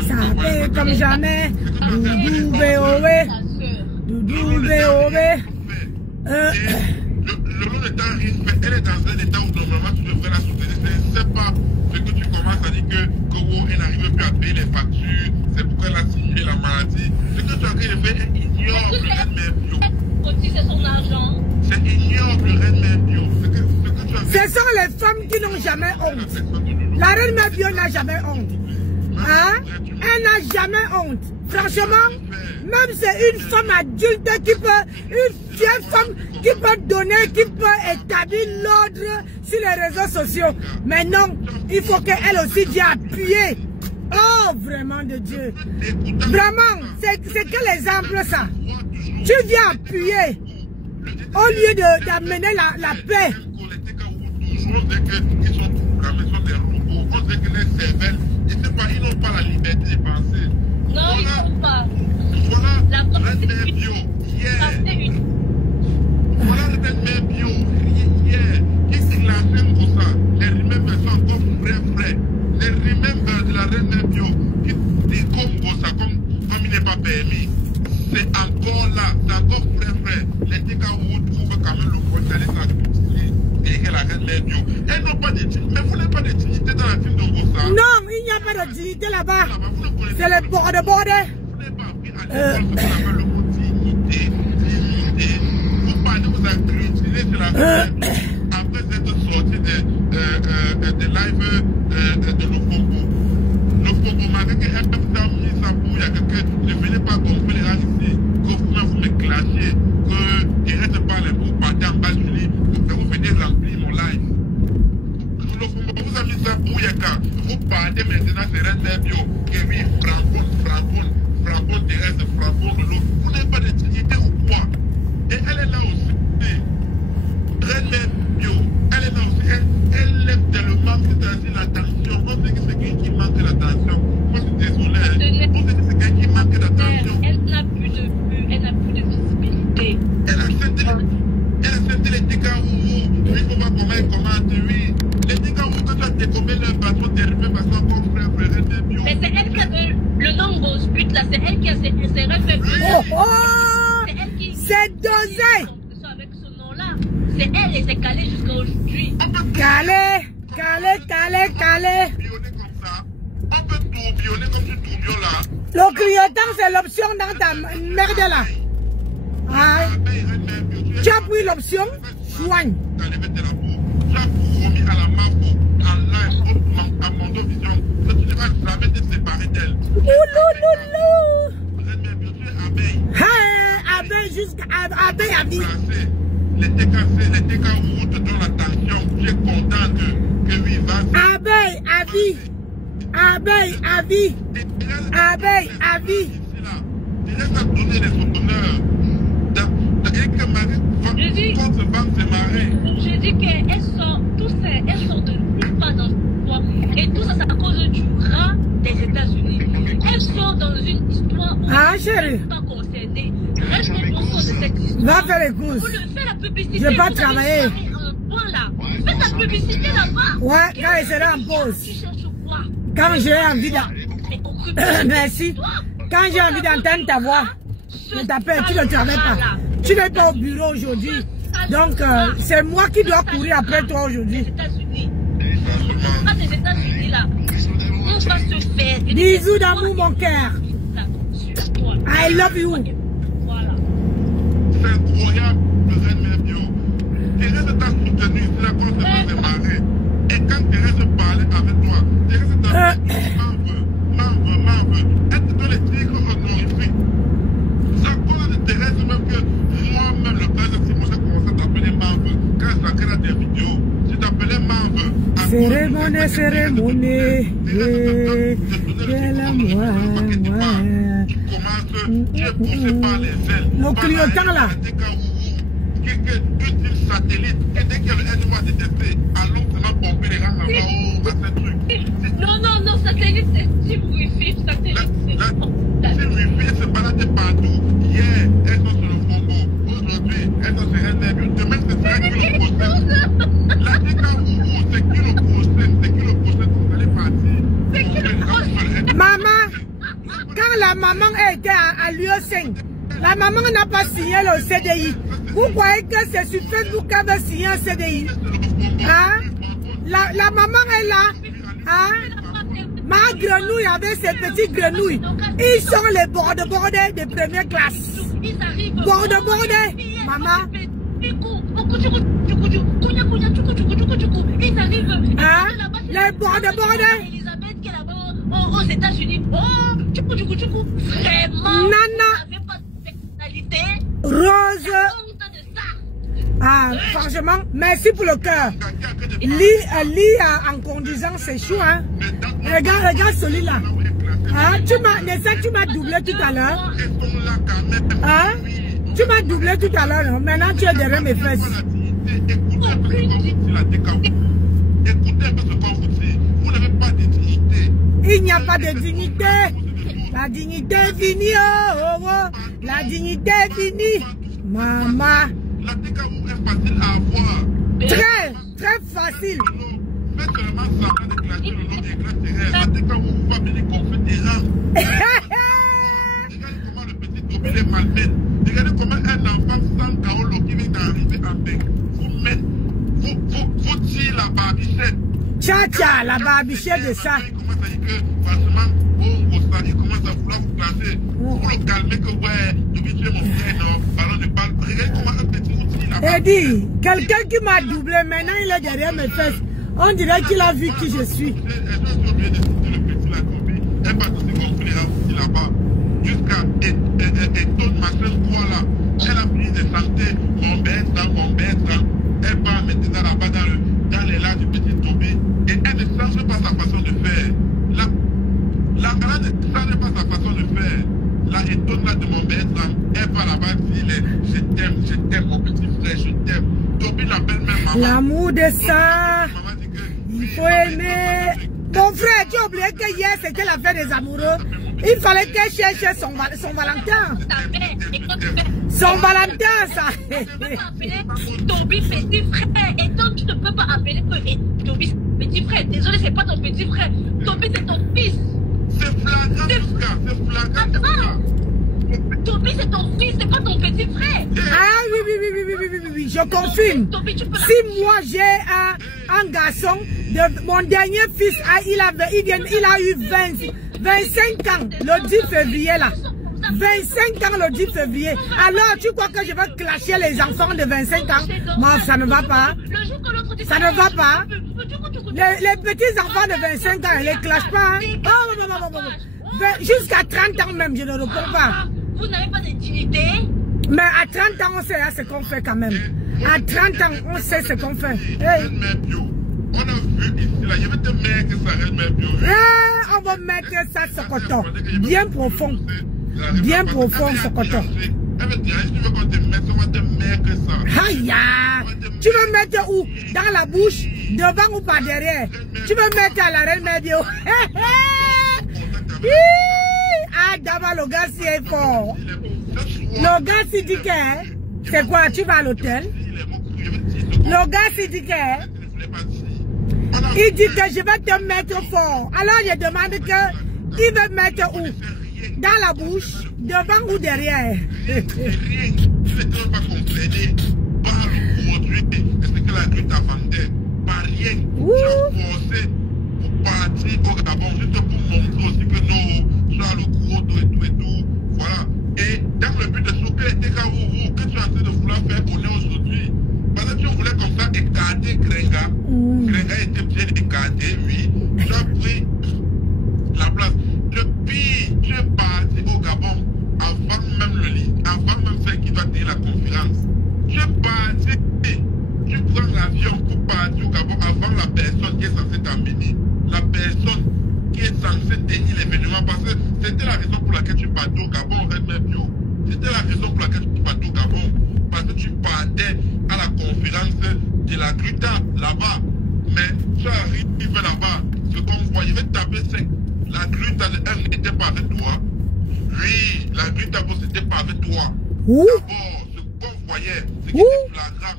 Ça paye comme jamais. Doudou VOV. Doudou VOV. Le monde est en risque, mais elle est dans un état où normalement tu devrais la soutenir. Je ne sais pas ce que tu commences à dire que elle n'arrive plus à payer les factures, c'est pourquoi elle a signé la maladie. Ce que tu as dit, elle ignore le Reine Mère Bio. C'est son argent. C'est ignoble le Reine Mère Bio. Ce sont les femmes qui n'ont jamais honte. La Reine Mère Bio n'a jamais honte. Hein? Elle n'a jamais honte. Franchement, même c'est une femme adulte qui peut, une vieille femme qui peut donner, qui peut établir l'ordre sur les réseaux sociaux. Mais non, il faut qu'elle aussi vienne appuyer. Oh, vraiment de Dieu. Vraiment, c'est quel exemple ça? Tu viens appuyer au lieu d'amener la paix. On dirait qu'ils sont programmés sur des robots. On dirait que les cervelles, ils n'ont pas la liberté de penser. Non, ils ne sont pas. Voilà la Reine Mère Bio, voilà Reine Mère Bio, qui clashait pour ça. Les remembers sont encore frais. Les remembers de la Reine Mère Bio, qui décompent ça comme il n'est pas permis. C'est encore là, c'est encore frais. Les Tekawood trouvent quand même le point d'aller s'accomplir. Et la Reine Mère Bio. Elles n'ont pas de dignité. Mais vous n'avez pas de dignité dans la ville de Rosa. Non, il n'y a pas de dignité là-bas. C'est le bord de bord. Vous n'avez pas appris à dire le mot dignité. Vous parlez, vous avez critiqué sur la Reine. Après cette sortie de live de l'Ofombo. L'Ofombo m'a dit qu'elle a mis sa bouille, que je ne venais pas comprendre les gens ici. Que vous me clashez, que je reste pas les mots, partez en bas du lit. Vous venez remplir mon live. Vous avez mis ça pour Yaka. Vous partez maintenant de Reine Mère Bio. Que oui, frappons Thérèse, frappons de l'eau. Vous n'avez pas de dignité ou quoi? Et elle est là aussi. Reine Mère Bio, elle est là aussi. Elle lève tellement que l'attention. On sait que c'est quelqu'un qui manque l'attention. Moi, je suis désolé. On sait que c'est quelqu'un qui manque d'attention. Elle n'a plus de vue, elle n'a plus de visibilité. Elle a senti les dégâts où oui, on va comment elle commente, oui. Les dégâts où quand tu as décombé leur bateau, dérivé parce qu'on frère Reine Mère Bio. Mais c'est elle qui a le nom grosse pute là, c'est elle qui a ses rêves. C'est elle qui. C'est dosé. Avec ce nom-là, c'est elle et c'est calé jusqu'à aujourd'hui. Calé. On peut tourbillonner comme tu tourbillonnes là. Le clignotant, c'est l'option dans ta merde là. Ah. Tu as pris l'option, soigne. Tu as promis à la MAFO en live, à Mondo Vision, que tu ne vas jamais te séparer d'elle. Reine Mère Bio, tu es abeille. Abeille jusqu'à abeille à vie. Les TKC te donnent l'attention. Tu es content que oui, vas-y. Abeille à vie. Abeille à vie. Abeille à vie. Thérèse a donné les honneurs. Je dis, je dis qu'elles sont, elles sont de nulle part dans l'histoire. Et tout ça, c'est à cause du rat des États-Unis. Elles sont dans une histoire où ah, chérie, pas concernées. Reste conscient de cette histoire. va faire les courses. Vous le faites la publicité. Je vais pas travailler. Voilà. Faites la publicité là-bas. Ouais, quand elle sera en pause. Tu cherches quoi? Quand j'ai envie merci. Quand j'ai envie d'entendre ta voix, je t'appelle, tu ne travailles pas. Tu n'es pas au bureau aujourd'hui. Donc, c'est moi qui dois courir après toi aujourd'hui. Les États-Unis là, on va se faire. Bisous d'amour, mon cœur. I love you. Voilà. C'est incroyable, le Reine Mère Bio. Thérèse t'a soutenu sur la cause de démarrer. Et quand Thérèse parlait avec toi, Thérèse t'a dit Marve. Elle te donne les tigres honorifiques. C'est à cause de Thérèse même que moi-même, le père de Simon, j'ai commencé à t'appeler Marve. Quand je regardais des vidéos, je t'appelais Marve. Cérémonie, cérémonie. Moi. Tu es poussé par les ailes. Nos clignotants là. Que satellite, et dès que le va détester, allons seulement pomper les rangs là-bas, ces trucs. Non, satellite, c'est Team Wi-Fi, satellite. Team Wi-Fi, se balade partout. Hier, elles sont sur le Congo. Aujourd'hui, elles sont sur un avion. Demain, ce sera Kilo Prochain. La Décaourou, c'est Kilo Prochain, vous allez partir. Maman, quand la maman était à l'UE5, la maman n'a pas signé le CDI. Vous croyez que c'est sur Facebook qu'elle veut signer un CDI? Hein? La maman est là. Hein? Ma grenouille avec ses petites grenouilles. Ils sont les bordés de première classe. Bordés. Maman. Hein? Les bordés. Aux États-Unis. Vraiment. Nana. Rose. Ah, franchement, merci pour le cœur. Lis en conduisant, c'est chaud, hein. Regarde celui-là. Hein? Tu m'as doublé tout à l'heure. Hein? Tu m'as doublé tout à l'heure. Maintenant, tu es derrière mes fesses. Écoutez un peu ce qu'on vous dit. Vous n'avez pas de dignité. Il n'y a pas de dignité. La dignité est finie. La dignité est finie. Maman. La Décaourou est facile à avoir. Très facile. Faites seulement semblant de clasher le nom des classes terrestres. La Décaourou va venir gonfler des rangs. Regardez comment le petit Toby les malmène. Regardez comment un enfant sans Kaolo qui vient d'arriver en bec vous tirez la barbichette. Tcha, la barbichette de ça. Il commence à dire que, franchement, il commence à vouloir vous classer. Pour le calmer que, ouais, Toby, tu es mon frère, non, ballon de balle. Regardez comment un petit vous tire la barbichette. Eddie, quelqu'un qui m'a doublé, maintenant il est derrière mes fesses. On dirait qu'il a vu qui je suis. Elle passe aussi comme les gens là-bas. Jusqu'à Eton Machin 3 là. Elle a fini de chanter mon bête. Elle part maintenant là-bas dans les lacs du petit Toby. Et elle ne change pas sa façon de faire. La malade ne change pas sa façon de faire. La Eton là de mon bête, elle va là-bas dire je t'aime mon petit frère, je t'aime. Toby l'appelle même maman. L'amour de ça. Il faut aimer. Mon frère, tu as oublié que hier c'était la fête des amoureux. Il fallait qu'elle cherche son Valentin. Son Valentin, ça. Toby petit frère. Et donc tu ne peux pas appeler que Toby petit frère. Désolé, c'est pas ton petit frère. Toby c'est ton fils. C'est flagrant, c'est flagrant. Toby c'est ton fils, c'est pas ton petit frère. Ah oui, je confirme. Si moi j'ai un garçon, mon dernier fils, il a eu 25 ans le 10 février là. 25 ans le 10 février. Alors tu crois que je vais clasher les enfants de 25 ans? Moi, ça ne va pas. Ça ne va pas. Les petits enfants de 25 ans, ils ne les clashent pas. Hein? Jusqu'à 30 ans même, je ne réponds pas. Vous n'avez pas de dignité. Mais à 30 ans, on sait ce qu'on fait quand même. À 30 ans, on sait ce qu'on fait. Hey. On a vu ici, là, il y avait des mecs qui s'arrêtent, mais bio. on va mettre ça ce coton. Bien profond. Bien profond ce coton. Aïe, tu veux mettre où? Dans la bouche, devant ou pas derrière? Tu veux mettre à la reine médio? Ah, d'abord le gars si est fort. Le gars si dit que c'est quoi? Tu vas à l'hôtel? Le gars si dit que il dit que je vais te mettre fort. Alors je demande que il veut mettre où? Dans la bouche, devant ou derrière? Tu ne peux pas comprendre par aujourd'hui. Est-ce que la grue t'a vendu? Par rien. Tu as forcé pour partir au Gabon, juste pour montrer aussi que non, tu as le gros et tout. Voilà. Et dans le but de choquer les Kaourou, que tu es en train de vouloir faire honneur aujourd'hui. Parce que tu voulais comme ça écarter Grenga. Grenga était bien écarté, oui. Tu as pris la place. Depuis, tu es parti au Gabon avant même le lit, avant même celle qui doit tenir la conférence. Tu es parti, tu prends l'avion pour partir au Gabon avant la personne qui est censée t'amener. La personne qui est censée tenir l'événement, parce que c'était la raison pour laquelle tu partais au Gabon, c'était la raison pour laquelle tu partais au Gabon, parce que tu partais à la conférence de la Gruta là-bas. Mais tu arrives là-bas, ce qu'on voyait, il va taper sec. La Gruta de M n'était pas avec toi. Oui, la Gruta n'était pas avec toi. D'abord, ce qu'on voyait, c'est que c'était flagrant.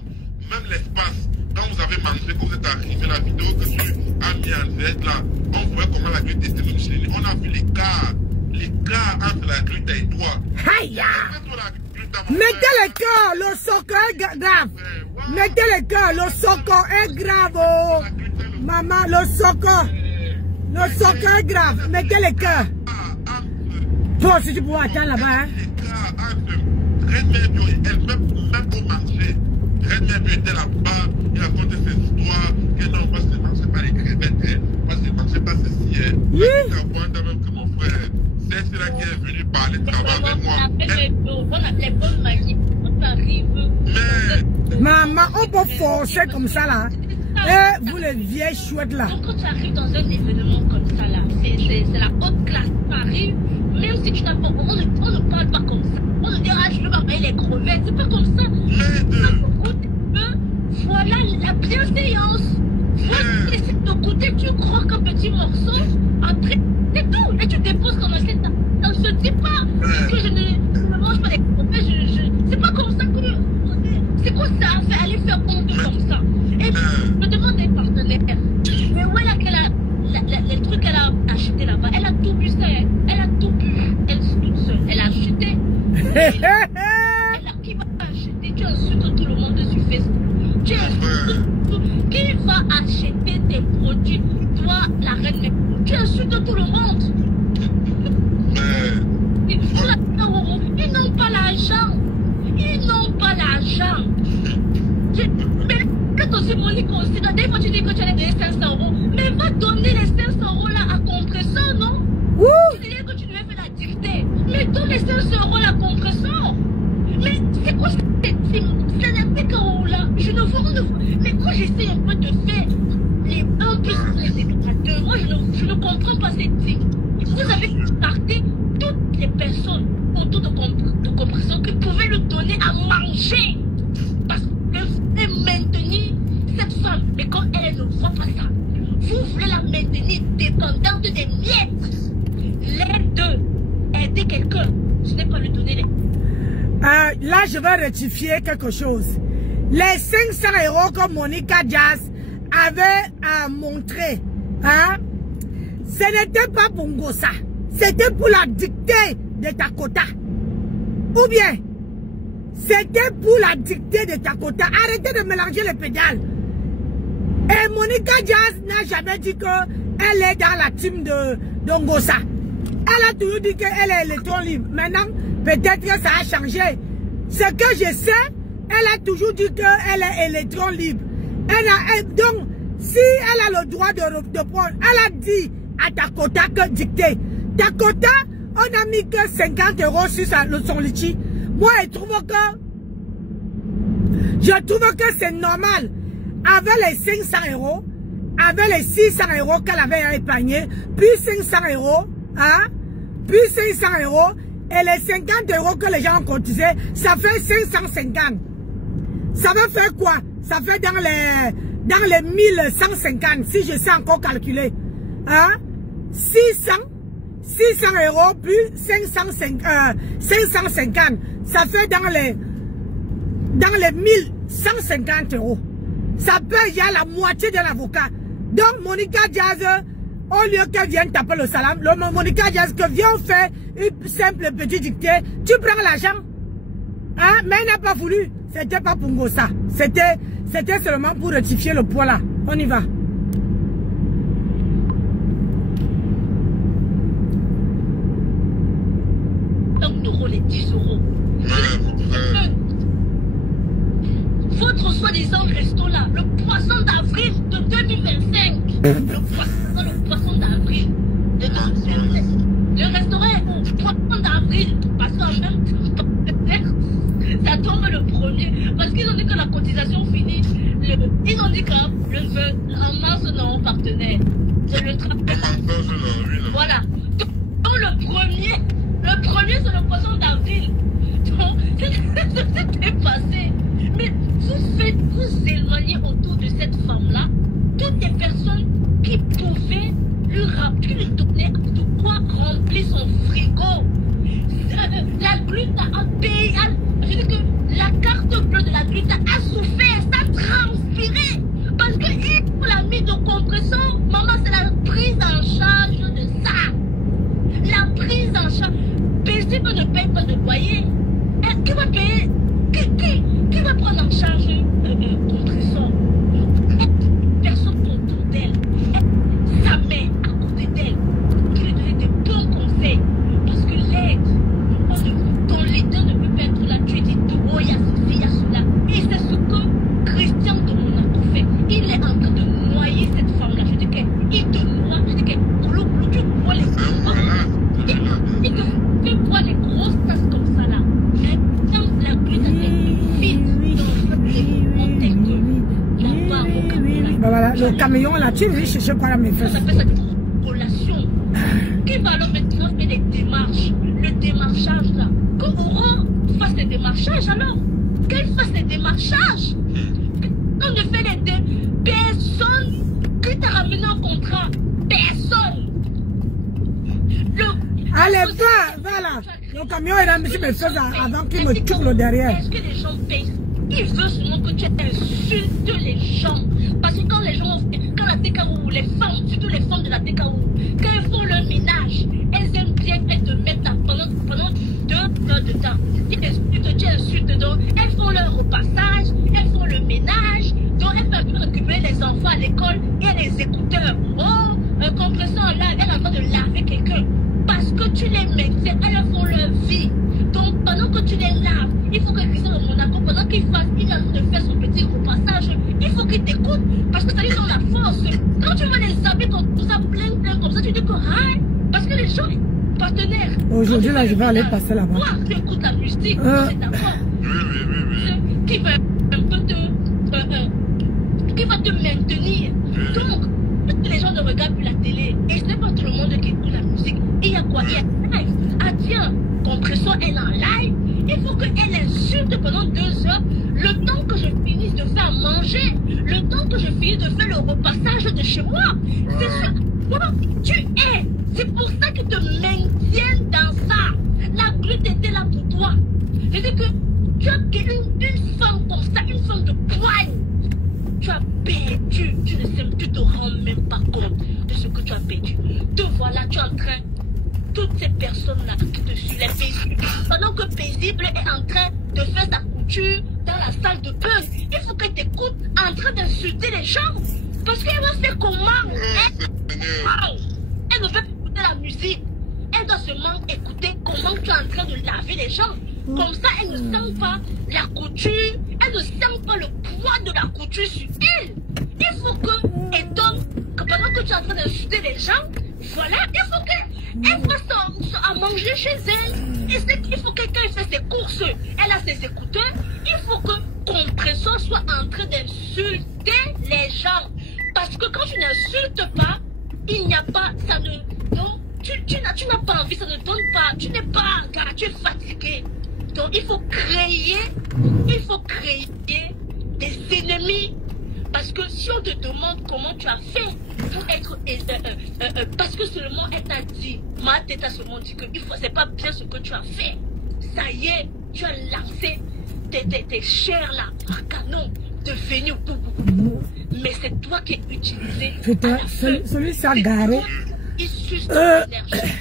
Même l'espace, quand vous avez mangé, quand vous êtes arrivé, la vidéo que tu as mis en direct là, on voyait comment la Gruta était mentionné. On a vu l'écart entre la Gruta et toi. Aïe! Mettez le cœur, le soccer est grave. Mettez le cœur, le soccer est grave. Oh. Maman, le soccer est grave. Mettez le cœur. Toi aussi tu pourras attendre là-bas. Hein? Reine Mère elle-même au marché. Reine Mère était là-bas. Il racontait ses histoires. Que non, moi je ne mangeais pas les crevettes. Moi je ne mangeais pas ceci. Oui. Même que mon frère. C'est celui-là qui est venu parler de travail avec moi. On a les bonnes manies. On arrive. Mais. Maman, on peut forcer comme ça là. Et vous les vieilles chouettes là. Donc, quand tu arrives dans un événement comme ça là, c'est la haute classe qui arrive. Même si tu n'as pas, on ne parle pas comme ça. On ne dit, ah, je veux m'appeler les crevettes. C'est pas comme ça. Voilà la bienséance. Voilà, essaie de goûter, tu crois qu'un petit morceau, après, c'est tout. Et tu déposes comme un set. On ne se dit pas que je ne mange pas les crevettes. C'est pas comme ça que. C'est quoi ça? Aller faire honte comme ça. Et je me demande des partenaires. Mais où elle a les trucs qu'elle a acheté là-bas? Elle a tout bu ça. Elle a tout bu. Elle toute seule. Elle a acheté. Qui va acheter? Tu insultes tout le monde sur Facebook. Tu insultes tout. Qui va acheter tes produits? Toi, la reine. Tu insultes tout le monde. Ils n'ont pas l'argent. Ils n'ont pas l'argent. Mais quand aussi Monique considère, des fois tu dis que tu allais donner 500 €, mais va donner les 500 € là à compresseur, non? Tu disais que tu devais faire la dictée. Mais donne les 500 € la compresseur. Mais c'est quoi c'est la PKO là? Je ne vois pas. Mais quand j'essaie un peu de faire les 1 plus les éducateurs, moi je ne comprends pas cette thing. Vous avez starté toutes les personnes autour de compresseur qui pouvaient le donner à manger. Parce que vous voulez maintenir cette femme. Mais quand elle ne voit pas ça, vous voulez la maintenir dépendante des miettes. Les deux, aider quelqu'un, ce n'est pas lui donner les... Là, je vais rectifier quelque chose. Les 500 € que Monica Jazz avait montré, hein, ce n'était pas pour Ngossa. C'était pour la dictée de Takota. Ou bien, c'était pour la dictée de Takota. Arrêtez de mélanger les pédales. Et Monica Jazz n'a jamais dit qu'elle est dans la team de Ngossa. Elle a toujours dit qu'elle est électron libre. Maintenant, peut-être que ça a changé. Ce que je sais, elle a toujours dit qu'elle est électron libre. Donc, si elle a le droit de prendre, elle a dit à Takota que dictée. Takota, on a mis que 50 € sur son litchi. Moi, je trouve que c'est normal. Avec les 500 €, avec les 600 € qu'elle avait épargnés, puis 500 €, hein, puis 500 € et les 50 € que les gens ont cotisé, ça fait 550. Ça va faire quoi? Ça fait dans les 1150, si je sais encore calculer. Hein? 600 € plus 550. Ça fait dans les 1150 €. Ça paye il y a la moitié de l'avocat. Donc Monica Diaz, au lieu qu'elle vienne taper le salam, Monica Diaz que vient faire une simple petite dictée, tu prends l'argent. Hein? Mais elle n'a pas voulu. C'était pas pour Ngossa. C'était seulement pour rectifier le poids là. On y va. Donc les 10 €. Votre soi-disant resto là, le poisson d'avril de 2025. Le poisson d'avril de 2025. Le restaurant est au poisson d'avril. Parce qu'en même temps, ça tombe le premier. Parce qu'ils ont dit que la cotisation finit. Ils ont dit que en mars, non, partenaire. C'est le travail. Voilà. Donc le premier, c'est le poisson d'avril. Donc, c'était passé. Mais vous éloignez autour de cette femme-là toutes les personnes qui pouvaient lui donner de quoi remplir son frigo. La glute a payé. Je dis que la carte bleue de la glute a souffert, ça a transpiré. Parce qu'il l'a mis de compression. Maman, c'est la prise en charge de ça. La prise en charge. Paisible ne paye pas de loyer. Qui va payer? Qui va prendre en charge compression? Personne autour d'elle. Sa mère à côté d'elle. Qui lui donnait des bons conseils. Parce que l'aide, ton leader ne peut pas être là. Tu dis tout, oh, il y a ceci, il y a cela. Et c'est ce que Christian de Monaco fait. Il est en train de noyer cette femme-là. Je dis qu'il te noie. Je dis que tu bois les grosses. Il te fait boire les grosses tasses comme ça là. Quand la pluie t'a fait vite dans voilà, le camion là, tu veux chercher quoi là mes fesses. Ça s'appelle cette relation. Qui va alors maintenant faire des démarches? Le démarchage là. Qu'Aurore fasse des démarchages alors. Qu'elle fasse des démarchages. On ne fait les personne qui t'a ramené un contrat. Personne. Allez, va là. Le camion est là, monsieur mes fesses avant qu'il me tourne derrière. Est-ce que les gens payent? Ils veulent seulement que tu insultes les gens. Parce que quand les gens, quand la TKO, les femmes, surtout les femmes de la TKO, quand elles font leur ménage, elles aiment bien qu'elles te mettent pendant 2 heures de temps. Tu insultes, donc elles font leur repassage, elles font le ménage, donc elles peuvent récupérer les enfants à l'école et les écouteurs. Oh, un compresseur là, elle est en train de laver quelqu'un. Parce que tu les maintiens, elles font leur vie. Donc pendant que tu les laves, il faut que Christian de Monaco, pendant qu'il est en train de faire son petit repassage, il faut qu'il t'écoute. Parce que ça lui donne la force. Quand tu vois les amis comme ça, plein comme ça, tu dis que parce que les gens, partenaires. Aujourd'hui là, je vais aller passer là-bas. Tu écoutes la musique, c'est d'accord. Qui va un peu qui va te maintenir. Donc, les gens ne regardent plus la télé. Et ce n'est pas tout le monde qui écoute la musique. Et il y a quoi? Il y a live. Ah tiens, compression est en live. Il faut qu'elle insulte pendant 2 heures. Le temps que je finisse de faire manger. Le temps que je finisse de faire le repassage de chez moi. C'est ça. Voilà, tu es. C'est pour ça qu'ils te maintiennent dans ça. La glute était là pour toi. Je dis que tu as une femme comme ça, une femme de poigne. Tu as perdu, tu te rends même pas compte de ce que tu as perdu. Te voilà, tu es en train, toutes ces personnes-là qui te suivent, les paisibles, pendant que paisible est en train de faire sa couture dans la salle de bain, il faut qu'elle t'écoute en train d'insulter les gens. Parce qu'elle va faire comment? Elle ne veut pas écouter la musique. Elle doit seulement écouter comment tu es en train de laver les gens. Comme ça, elle ne sent pas la couture, elle ne sent pas le poids de la couture sur elle. Il faut qu'elle donne, que pendant que tu es en train d'insulter les gens, voilà, il faut qu'elle fasse à manger chez elle. Et c'est qu'il faut que quelqu'un fasse ses courses. Elle a ses écouteurs. Il faut que compression soit en train d'insulter les gens. Parce que quand tu n'insultes vie, ça ne donne pas. Tu n'es pas un gars, tu es fatigué. Donc il faut créer des ennemis. Parce que si on te demande comment tu as fait pour être... parce que seulement elle t'a dit, ma tête a seulement dit que c'est pas bien ce que tu as fait. Ça y est, tu as lancé tes chairs là, à canon, devenu boubou. Mais c'est toi qui es utilisé. Putain, celui s'est garé. Il suce ton énergie.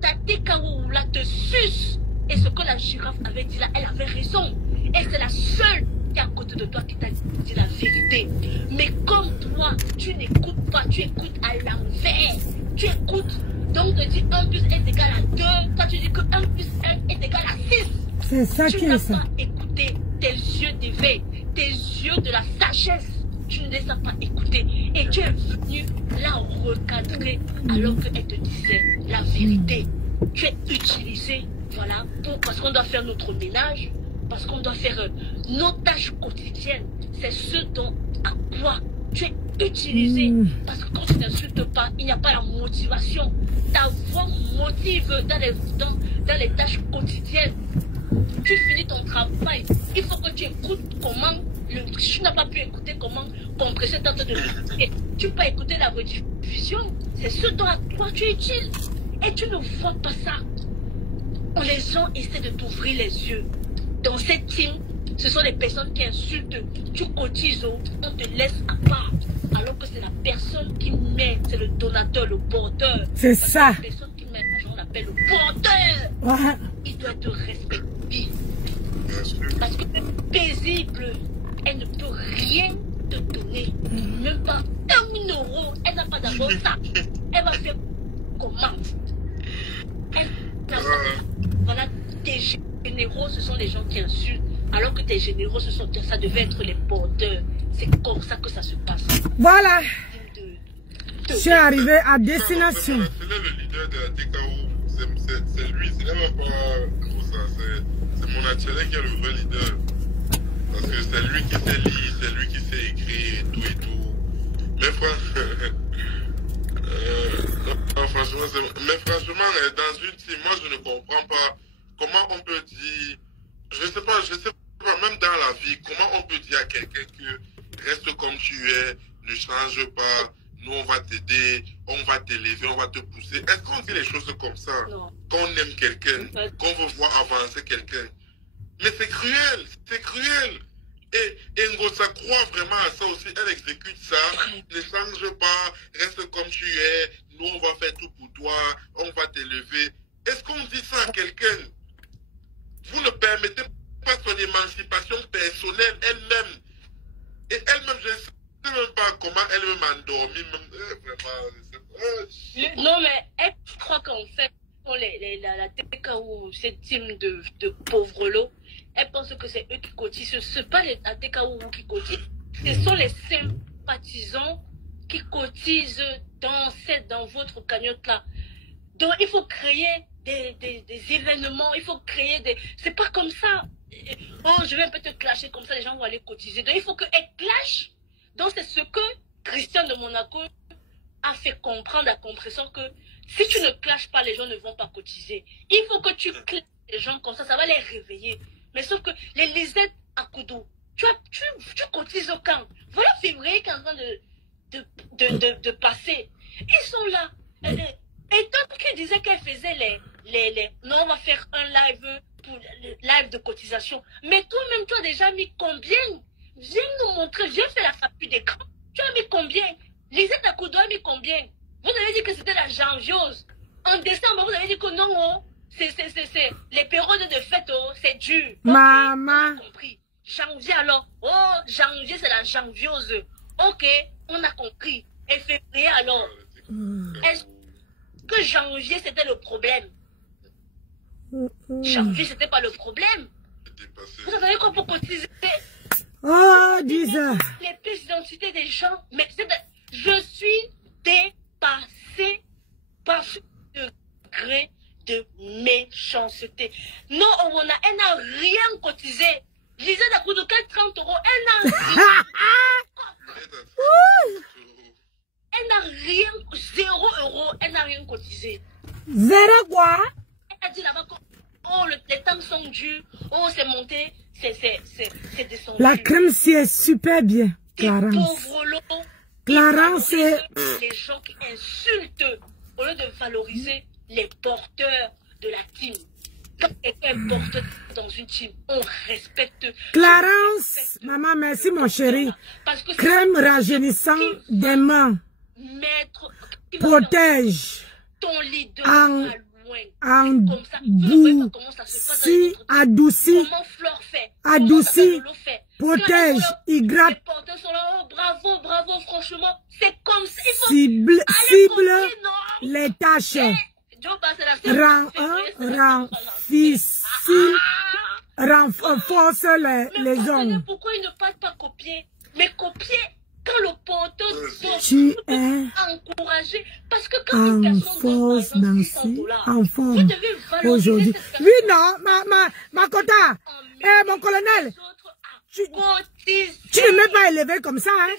Ta TKO là te suce. Et ce que la girafe avait dit là, elle avait raison. Et c'est la seule qui est à côté de toi qui t'a dit la vérité. Mais comme toi, tu n'écoutes pas, tu écoutes à l'envers. Tu écoutes, donc te dis 1 plus 1 est égal à 2. Toi tu dis que 1 plus 1 est égal à 6. C'est ça qui est ça. Tu n'as pas écouté tes yeux d'éveil, tes yeux de la sagesse. Tu ne les as pas écoutés. Et tu es venu la recadrer alors qu'elle te disait la vérité. Tu es utilisé, voilà, parce qu'on doit faire notre ménage, parce qu'on doit faire nos tâches quotidiennes. C'est ce dont, à quoi tu es utilisé. Parce que quand tu n'insultes pas, il n'y a pas la motivation. Ta voix motive dans les tâches quotidiennes. Tu finis ton travail. Il faut que tu écoutes comment... Tu n'as pas pu écouter comment compresser tente de l'écouter. Tu peux écouter la rediffusion. C'est ce dont à toi tu es utile. Et tu ne vois pas ça. Les gens essaient de t'ouvrir les yeux. Dans cette team, ce sont les personnes qui insultent. Tu cotises, on te laisse à part. Alors que c'est la personne qui met, c'est le donateur, le porteur. C'est ça. La personne qui met l'argent, on l'appelle le porteur. Il doit te respecter. Parce que c'est paisible. Elle ne peut rien te donner. Même pas 1 000 €. Elle n'a pas d'abord ça. Elle va faire comment? Voilà, tes généraux, ce sont les gens qui insultent. Alors que tes généraux, ça devait être les porteurs. C'est comme ça que ça se passe. Voilà. Je suis arrivé à destination. C'est le leader de la TKO. C'est lui. C'est même pas pour ça. C'est mon atelier qui est le vrai leader. Parce que c'est lui qui sait lire, c'est lui qui sait écrire et tout. Mais franchement, dans une team, moi je ne comprends pas comment on peut dire, je sais pas, même dans la vie, comment on peut dire à quelqu'un que reste comme tu es, ne change pas, nous on va t'aider, on va t'élever, on va te pousser. Est-ce qu'on dit les choses comme ça? Non. Quand on aime quelqu'un, qu'on veut voir avancer quelqu'un? Mais c'est cruel, c'est cruel. Et Ngosa croit vraiment à ça aussi, elle exécute ça, ne change pas, reste comme tu es, nous on va faire tout pour toi, on va t'élever. Est-ce qu'on dit ça à quelqu'un? Vous ne permettez pas son émancipation personnelle elle-même. Et elle-même, je ne sais même pas comment elle-même endormie, vraiment. Non mais elle croit qu'en fait, la TK ou cette team de pauvres lots, elle pense que c'est eux qui cotisent. Ce n'est pas les TKO qui cotisent. Ce sont les sympathisants qui cotisent dans votre cagnotte là. Donc il faut créer des événements, il faut créer des... C'est pas comme ça. Oh, je vais un peu te clasher comme ça, les gens vont aller cotiser. Donc il faut qu'elle clash. Donc c'est ce que Christian de Monaco a fait comprendre à Compression que si tu ne clashes pas, les gens ne vont pas cotiser. Il faut que tu clashes les gens comme ça va les réveiller. Mais sauf que les Lisettes à Koudou, tu cotises au camp. Voilà février qui est en train de passer. Ils sont là. Et tant qu'ils disaient qu'elle faisait non, on va faire un live pour le live de cotisation. Mais toi-même, tu as déjà mis combien? Viens nous montrer, viens faire la facture d'écran. Tu as mis combien? Lisette à Koudou a mis combien? Vous avez dit que c'était la janviose. En décembre, vous avez dit que non, c'est les périodes de fête, c'est dur. Maman. On a compris. Janvier alors. Oh, janvier, c'est la janviose. Ok, on a compris. Et février alors. Est-ce que janvier, c'était le problème? Janvier, c'était pas le problème. Vous savez quoi pour cotiser? Oh, 10 heures. Les pièces d'identité des gens. Mais je suis dépassée par ce degré de méchanceté. Non, Owona, elle n'a rien cotisé. Lisez la cour de 30 €, elle n'a rien. elle n'a rien, 0 €, elle n'a rien cotisé. 0 quoi? Elle a dit là-bas que oh, les temps sont durs, oh, c'est monté, c'est descendu. La crème, c'est super bien, Clarence. Pauvre lot. Clarence, c'est... Les gens qui insultent, au lieu de valoriser les porteurs de la team. Quand quelqu'un est porteur dans une team, on respecte. Clarence, maman, merci mon chéri. Parce que crème rajeunissant des mains. Maître, protège. Ton leader en goût, si adouci, adouci, protège, hydrate, bravo, bravo, franchement, c'est comme ça. cible les tâches, renforce les ongles. Pourquoi il ne passe pas copier? Mais copier quand le porteur tu es encouragé, parce que quand une force, Nancy, en forme vous devez aujourd'hui. Oui, non, ma quota, mon colonel, tu ne m'as pas élevé comme ça, hein?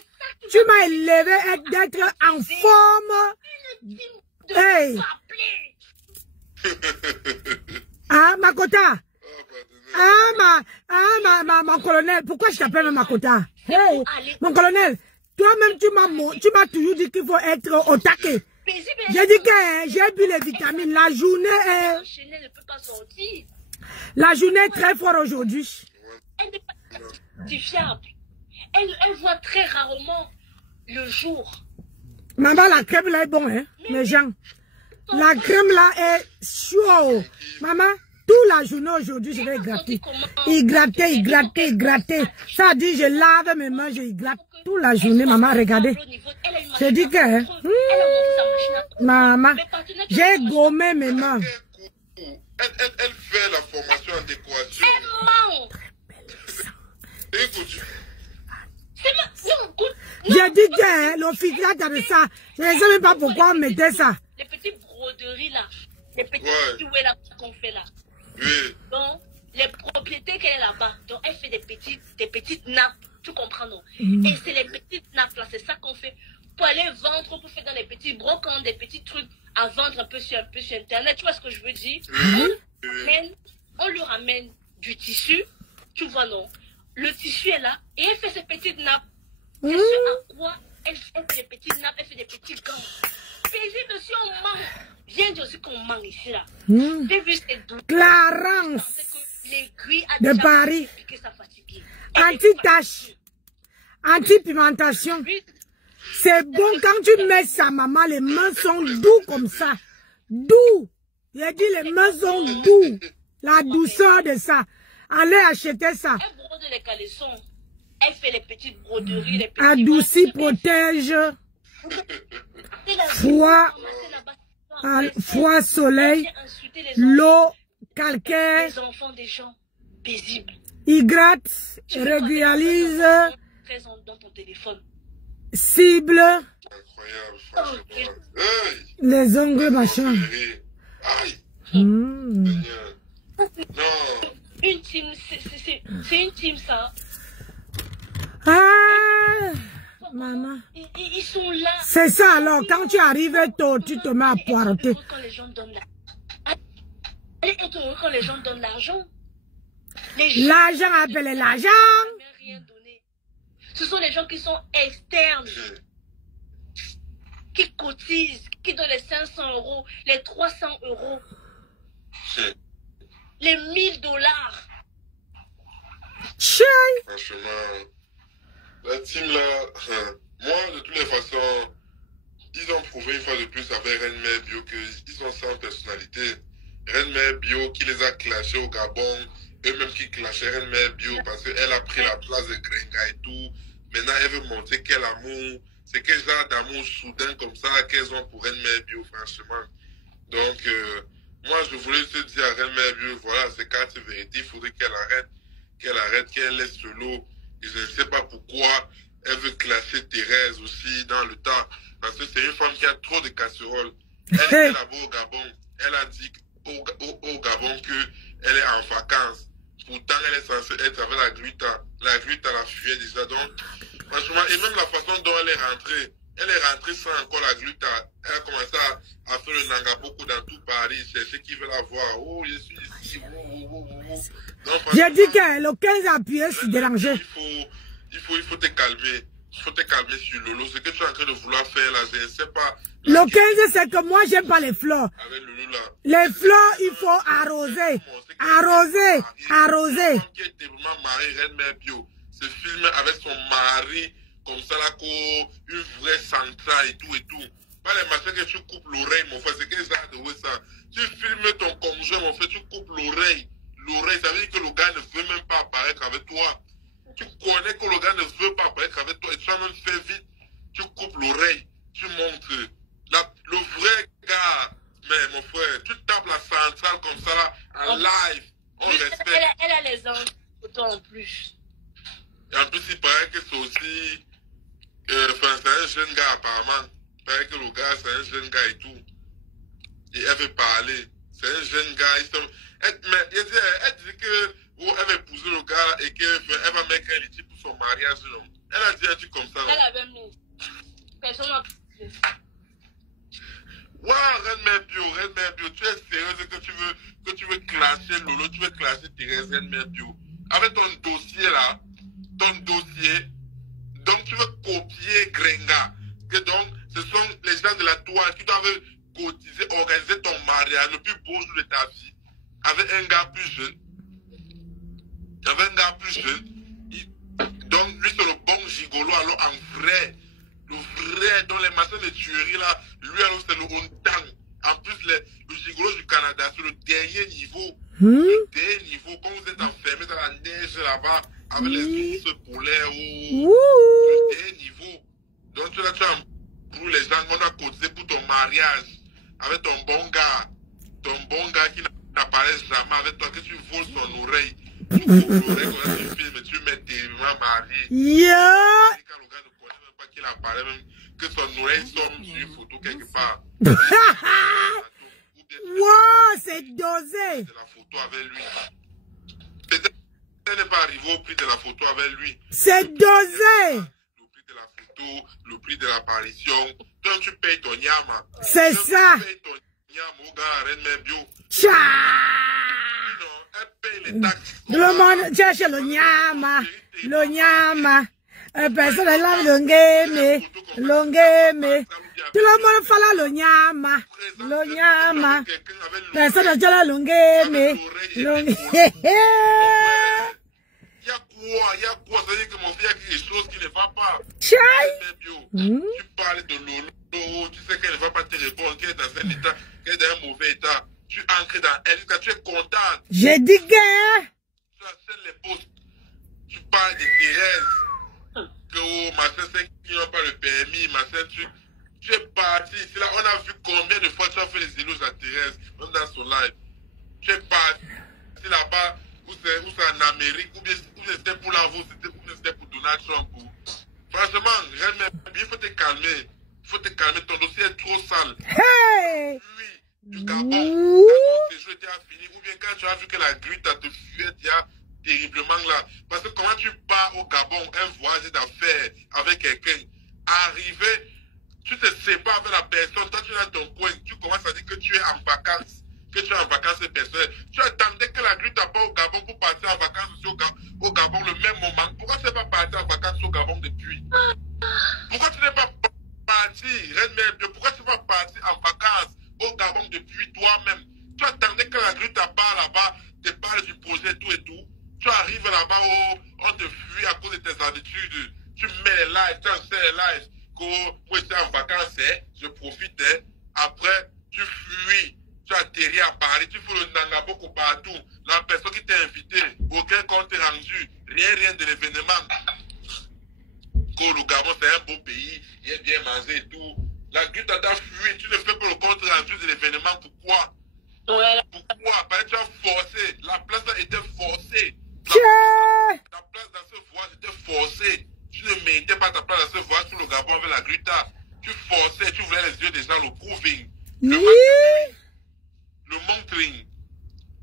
Tu m'as élevé d'être en forme. Hey. Ah, ma quota. Mon colonel, pourquoi je t'appelle ma quota? Hey, mon colonel. Toi-même, tu m'as toujours dit qu'il faut être au taquet. J'ai dit que j'ai bu les vitamines. La journée est très forte aujourd'hui. Elle n'est pas fiable. Elle voit très rarement le jour. Maman, la crème là est bonne, hein, les gens. La crème là est chaude. Maman, toute la journée aujourd'hui, je vais gratter. Gratter. Ça dit, je lave mes mains, je gratte. Toute la journée, maman, regardez. Je dis que, maman, j'ai gommé mes mains. Elle fait la formation en décoration. J'ai dit que l'officier avait ça. Je ne sais même pas pourquoi on mettait ça. Les petites broderies là, les petits jouets là qu'on fait là. Oui. Donc, les propriétés qu'elle est là-bas, donc elle fait des petites nappes. Tu comprends, non? Et c'est les petites nappes là, c'est ça qu'on fait pour aller vendre, pour faire dans les petits brocants, des petits trucs à vendre un peu sur Internet. Tu vois ce que je veux dire? On lui ramène du tissu, tu vois, non? Le tissu est là et elle fait ses petites nappes. C'est à quoi elle fait des petites nappes, elle fait des petits gants. Paisible si on manque. Viens dire aussi qu'on manque ici là. J'ai vu ces deux. Clarence de Paris. Anti-tache, anti-pimentation. C'est bon quand tu mets ça, maman, les mains sont doux comme ça. Doux. J'ai dit les mains sont doux. La douceur de ça. Allez acheter ça. Elle brode les caleçons. Elle fait les petites broderies. Les petits adouci, protège. Froid, soleil. L'eau, calcaire. Les enfants des gens paisibles. Hydrate, régularise, dans ton téléphone. Cible, Incroyable, les ongles, machin. Non. Une team, c'est une team ça. Ah, maman. Ils sont là. C'est ça alors, quand tu arrives tôt, tu te mets à poireauter. Quand les gens donnent elle est heureux quand les gens donnent l'argent. L'argent appelé l'argent. Ce sont les gens qui sont externes, qui cotisent, qui donnent les 500 €, les 300 €, les 1000 $. Franchement, la team là, moi de toutes les façons, ils ont prouvé une fois de plus avec Reine Mère Bio qu'ils sont sans personnalité. Reine Mère Bio qui les a clashés au Gabon. Eux-mêmes qui clashaient Reine Mère Bio parce qu'elle a pris la place de Grenga et tout. Maintenant, elle veut montrer quel amour, c'est quel genre d'amour soudain comme ça qu'elles ont pour Reine Mère Bio, franchement. Donc, moi, je voulais te dire à Reine Mère Bio, voilà, c'est quatre vérités. Il faudrait qu'elle arrête, qu'elle laisse l'eau. Et je ne sais pas pourquoi elle veut clasher Thérèse aussi dans le tas. Parce que c'est une femme qui a trop de casseroles. Elle était là-bas au Gabon. Elle a dit au Gabon qu'elle est en vacances. Pourtant, elle est censée être avec la Gruita. La Gruita la fuyait déjà. Donc, franchement, et même la façon dont elle est rentrée, Elle est rentrée sans encore la gluta. Elle a commencé à faire le nangaboko dans tout Paris, chercher qui veut la voir. Oh, je suis ici. J'ai dit que le 15 a appuyé sur déranger. Il faut te calmer. Il faut te calmer sur Lolo. Ce que tu es en train de vouloir faire là, je ne sais pas. Le 15, c'est que moi, j'aime pas les fleurs. Avec Lolo là. Les fleurs, il faut arroser. Arroser. Arroser. Qui était vraiment mariée, Reine Mère Bio. Se filme avec son mari, comme ça là, une vraie centrale et tout et tout. Pas les machins que tu coupes l'oreille, mon frère. C'est que ça de ça. Tu filmes ton conjoint, mon frère, tu coupes l'oreille. L'oreille, ça veut dire que le gars ne veut même pas apparaître avec toi. Tu connais que le gars ne veut pas apparaître avec toi et tu as même fait vite. Tu coupes l'oreille, tu montres. Le vrai gars, mais mon frère, tu tapes la centrale comme ça là, en live. On respecte. Elle a les photos en plus. Et en plus, il paraît que c'est aussi. Enfin, c'est un jeune gars apparemment. Il paraît que le gars, c'est un jeune gars et tout. Et elle veut parler. C'est un jeune gars. Mais elle dit que elle va épouser le gars et qu'elle va mettre un litige pour son mariage. Non? Elle a dit un truc comme ça. Elle avait mis. Personne n'a pu. Ouais, Reine Mère Bio, tu es sérieuse que tu veux clasher Lolo, tu veux clasher Thérèse Reine Mère Bio. Avec ton dossier là, donc tu veux copier Grenga. Que donc, ce sont les gens de la toile qui doivent cotiser, organiser ton mariage, le plus beau jour de ta vie, avec un gars plus jeune. Donc, lui, c'est le bon gigolo, alors en vrai. Le vrai, dans les machins de tuerie là, lui alors c'est le Ontang. En plus, le gigolo du Canada, c'est le dernier niveau. Le dernier niveau, quand vous êtes enfermé dans la neige là-bas, avec les ours polaires, le dernier niveau. Donc tu as pour les gens, on a cotisé pour ton mariage, avec ton bon gars qui n'apparaît jamais avec toi, que tu voles son oreille. Tu voles l'oreille quand tu filmes, tu mets tes mains mariées. Yeah! Qu'il apparaît même, que son oreille sombre sur une photo quelque part. Wow, c'est dosé. De la photo avec lui. Peut-être qu'elle n'est pas arrivée au prix de la photo avec lui. C'est dosé. Le prix de la photo, le prix de l'apparition. Toi, tu payes ton nyama. C'est ça. Tu payes ton nyama au gars, Reine Mère Bio. Tcha. Non, elle paye les taxes. Tout le monde cherche le nyama. Le nyama. Personne ne lave le ngeme. Tout le monde fait le nyama. Personne ne lave le ngeme. Il y a quoi? Ça veut dire que mon frère a quelque chose qui ne va pas. Tu parles de Lolo, tu sais qu'elle ne va pas te répondre, qu'elle est dans un état, qu'elle est dans un mauvais état. Tu entres dans elle, tu es contente. J'ai dit que. Tu acceptes les postes. Tu parles de Thérèse. Que oh, machin, c'est qui n'ont pas le permis, machin, tu es parti ici là, on a vu combien de fois tu as fait les éloges à Thérèse, même dans son live. Tu es parti là-bas, où c'est en Amérique, ou bien c'était pour la vous, c'était pour Donald Trump. Franchement, il faut te calmer. Il faut te calmer, ton dossier est trop sale. Hey! Oui, du Gabon, quand ton séjour était fini, ou bien quand tu as vu que la grue t'a te fuyé, tu as terriblement là. Parce que comment tu pars au Gabon, un voyage d'affaires avec quelqu'un, arriver, tu te sépares avec la personne, toi tu es dans ton coin, tu commences à dire que tu es en vacances, personnelles. Tu attendais que la grue t'appelle au Gabon pour partir en vacances aussi au Gabon le même moment. Pourquoi tu n'es pas parti en vacances au Gabon depuis? Pourquoi tu n'es pas parti, Reine Mère Bio, pourquoi tu n'es pas parti en vacances au Gabon depuis toi-même? Tu attendais que la grue t'appelle là-bas, te parle du projet tout et tout. Tu arrives là-bas, on te fuit à cause de tes habitudes. Tu mets les lives, tu as les lives. Moi, j'étais en vacances, je profitais. Après, tu fuis. Tu atterris à Paris, tu fais le nangaboko partout. La personne qui t'a invité, aucun compte rendu. Rien de l'événement. Le Gabon, c'est un beau pays. Il est bien mangé et tout. La grue t'a fui. Tu ne fais pas le compte rendu de l'événement. Pourquoi? Ouais. Pourquoi? Parce que tu as forcé. La place était forcée. Ta place dans ce voyage était forcée. Tu ne méritais pas ta place dans ce voyage sur le Gabon avec la Gruta. Tu forçais, tu voulais les yeux des gens, le proving. Le monitoring.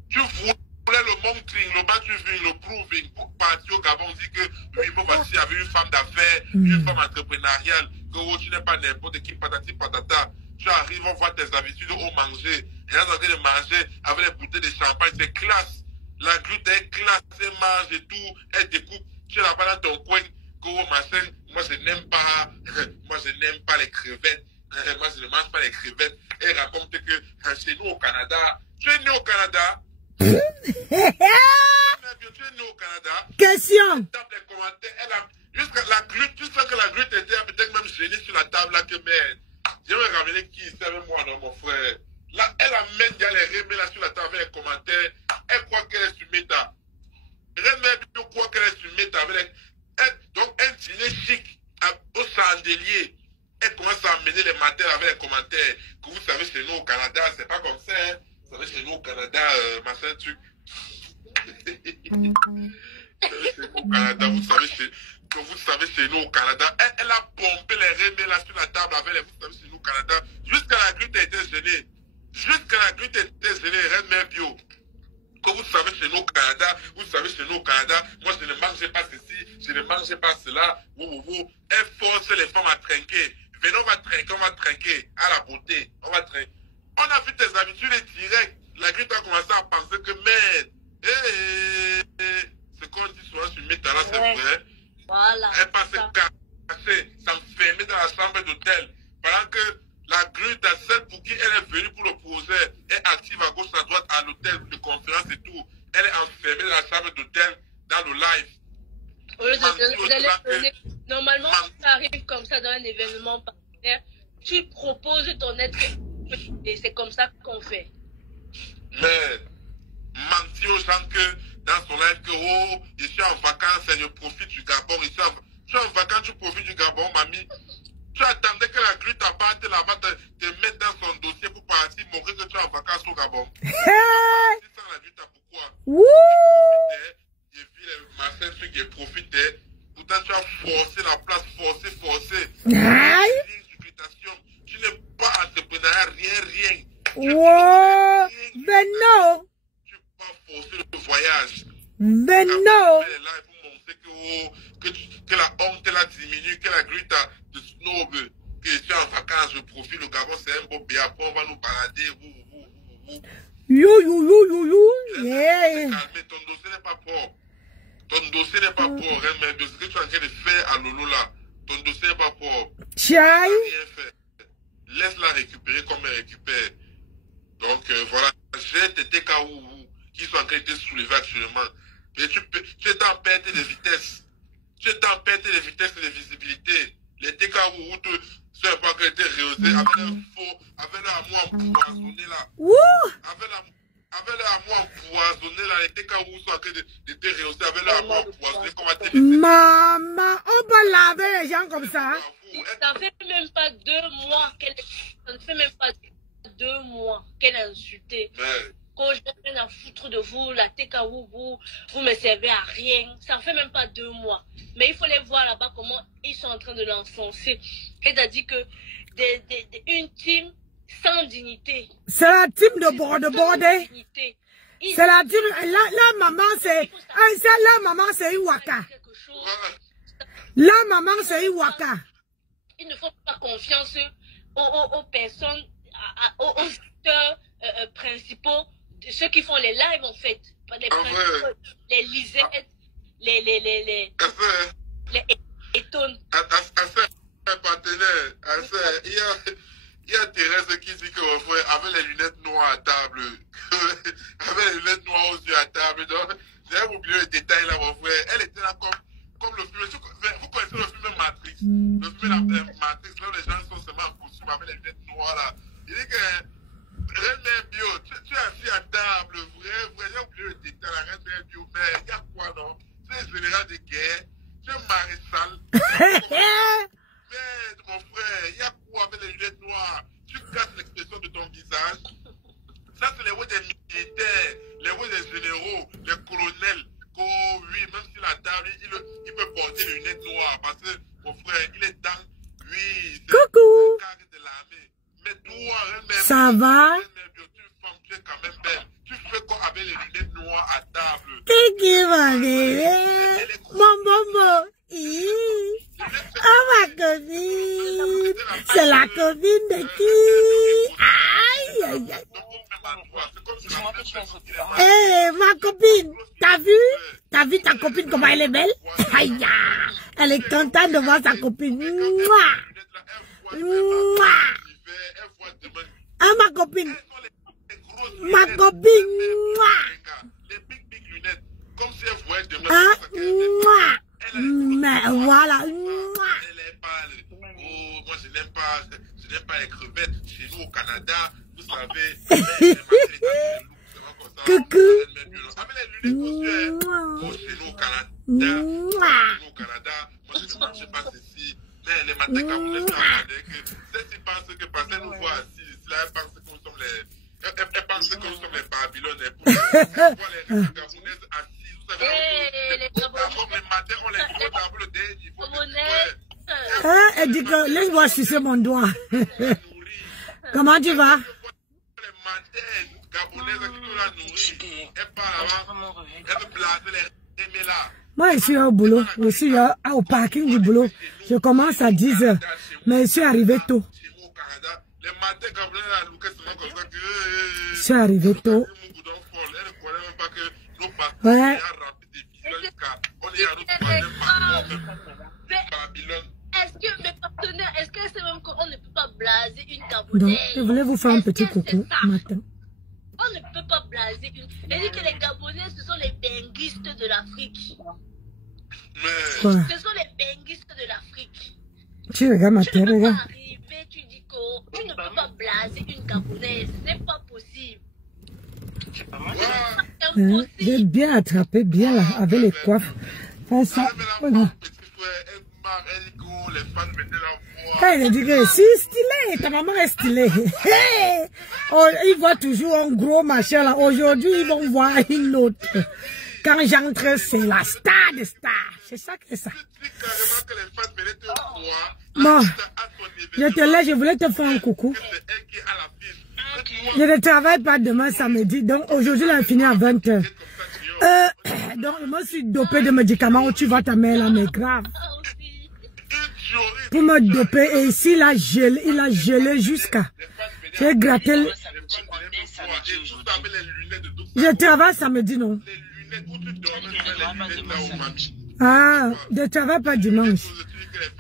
Tu voulais le monitoring, le batuving, le proving pour partir au Gabon. On dit que oui, moi voici avec une femme d'affaires, une femme entrepreneuriale. que tu n'es pas n'importe qui, patati patata. Tu arrives, on voit tes habitudes au manger. Et là, en train de manger avec les bouteilles de champagne, c'est classe. La glute est classe, elle mange et tout, elle découpe. Tu es là-bas dans ton coin, que machin. Moi, je n'aime pas, les crevettes. Moi, je ne mange pas les crevettes. Elle raconte que chez nous au Canada, tu es né au Canada. Tu es né au Canada. Question. Tape les commentaires. Elle a, jusqu'à la glute, tu sens que la glute était peut-être même gênée sur la table là que merde. Je vais ramener qui c'est avec moi, non, mon frère. Là, elle amène bien les remets là sur la table avec les commentaires. Elle croit qu'elle est sur Meta. Remets croit qu'elle est sur Meta avec donc un dîner chic au chandelier. Elle commence à amener les matins avec les commentaires. Que vous savez, chez nous au Canada, c'est pas comme ça. Hein. Vous savez, chez nous au Canada, machin truc. Au Canada, vous savez, chez nous au Canada, elle a pompé les remets là sur la table avec les, vous savez, chez nous au Canada, jusqu'à la glute était gênée. Jusqu'à la glute était gênée, remets bio. Comme vous savez, chez nous au Canada, moi je ne mangeais pas ceci, je ne mangeais pas cela. Elle force les femmes à trinquer. Venez, on va trinquer à la beauté. On va trinquer. On a vu tes habitudes directes. La glute a commencé à penser que merde. Ce qu'on dit souvent sur Meta là, c'est vrai. Voilà. Elle passait cassée, s'enfermer dans la chambre d'hôtel. Pendant que la glute à celle pour qui elle est venue pour le projet est active à gauche à droite à l'hôtel de conférence et tout. Elle est enfermée dans la chambre d'hôtel dans le live. Normalement, ça arrive comme ça dans un événement partenaire. Tu proposes ton être et c'est comme ça qu'on fait. Mais mentir aux gens que dans son live que oh, je suis en vacances et je profite du Gabon. Tu es en vacances, tu profites du Gabon, mamie. Tu attendais que la glute apparte là-bas, te mette dans son dossier pour partir, montrer que tu es en vacances au Gabon. Si sans la glute, pourquoi? J'ai vu les machins, trucs, j'ai profité. Pourtant, tu as forcé la place, forcé. Tu n'es pas entrepreneur, rien. Ben non. Tu n'as pas forcé le voyage. Ben non. Pour montrer que la honte là diminue, que la glute de snob, que je suis en vacances, je profite, le Gabon c'est un beau pays, après on va nous balader, Yo. Yeah. Ton dossier n'est pas propre. Mais ce que tu es en train de faire à Lolo là, ton dossier n'est pas propre. Rien fait. Laisse-la récupérer comme elle récupère. Donc voilà, j'ai des TKO qui sont en train de te soulever actuellement. Mais tu es en perte de vitesse. Tu es en perte de vitesse et de visibilité. Les TKO tu sais pas que tu es rehaussé avec un faux, avec un amour empoisonné là. Avec l'amour empoisonné là, les TKO sont en train de te rehausser avec l'amour empoisonné. Maman, on peut laver les gens comme ça. Ça ne fait même pas 2 mois qu'elle a insulté. Quand je viens à foutre de vous, la TKO, vous me servez à rien. Ça ne fait même pas 2 mois. Mais il faut les voir là-bas comment ils sont en train de l'enfoncer. C'est-à-dire que une team sans dignité. C'est la team de Bordé. C'est la team. La maman, c'est Iwaka. La maman, c'est Iwaka. Il ne faut pas confiance aux personnes, aux acteurs principaux, de ceux qui font les lives en fait. Les principaux, les Lisettes, les étonnes. Il y a Thérèse qui dit que mon frère avait les lunettes noires à table. Avec les lunettes noires aux yeux à table. Donc, j'ai oublié le détail là, mon frère. Elle était là comme le film. Vous connaissez le film Matrix. Le film Matrix, là, les gens sont seulement en costume avec les lunettes noires là. Il dit que Reine Bio, tu es assis à table, vrai, j'ai oublié le détail, la Reine Bio, mais il y a quoi non? Tu es général de guerre, tu es maréchal. Merde, mon frère, il y a quoi avec les lunettes noires? Tu casses l'expression de ton visage. Ça, c'est les voix des militaires, les voix des généraux, les colonels. Oh oui, même si la table, il peut porter les lunettes noires parce que, mon frère, il est dans, oui, c'est le carré de l'armée. Mais toi, ça va? Tu es quand même belle. Tu fais quoi avec les lunettes noires à table? Kiki, ma bébé. Bon. Oh, ma copine. C'est la copine de qui? Aïe, aïe, aïe. Eh, ma copine, t'as vu ta copine comment elle est belle? Aïe, elle est contente de voir sa copine. Mouah. Mouah. Ah, ma copine. Ma copine. Mouah. Comme si elle voyait demain. Ah, mouah. Mais voilà. Mouah. Moi je n'aime pas les crevettes. Chez nous au Canada, vous savez. Coucou. Chez nous au Canada, moi je sais pas ceci. Les matins quand vous les regardez, celle-ci pense que parce qu'elle nous voit assis, elle pense que nous sommes les Babylonais. Pour voir les Gabonaises assises, vous savez, les matins on les voit dans le déj. Hein, elle dit que laisse-moi sucer mon doigt. Comment tu vas? Moi, je suis au boulot. Je suis au parking du boulot. Je commence à 10 h. Mais je suis arrivé tôt. Je suis arrivé tôt. Ouais. Est-ce que mes partenaires, est-ce que c'est même qu'on ne peut pas blaser une Gabonaise? Donc, je voulais vous faire un petit coucou matin. On ne peut pas blaser une... Elle dit que les Gabonais, ce sont les benguistes de l'Afrique. Ouais. Ce sont les benguistes de l'Afrique. Tu regardes ma tête, regarde. Tu dis que tu ne peux pas blaser une Gabonaise. Ce n'est pas possible. Hein? J'ai bien attrapé, bien là, avec les coiffes. Enfin, ça, voilà. Quand il a dit que si stylé, ta maman est stylée. Oh, ils voient toujours un gros machin là. Aujourd'hui, ils vont voir une autre. Quand j'entre, c'est la star des stars. C'est ça que c'est ça. Bon, je te laisse, je voulais te faire un coucou. Je ne travaille pas demain samedi, donc aujourd'hui, on a fini à 20 h. Donc, je me suis dopé de médicaments où tu vas ta mère là, mais grave. Pour me doper, et ici, il a gelé jusqu'à. J'ai gratté. Je travaille samedi, non? Ah, je ne travaille pas dimanche.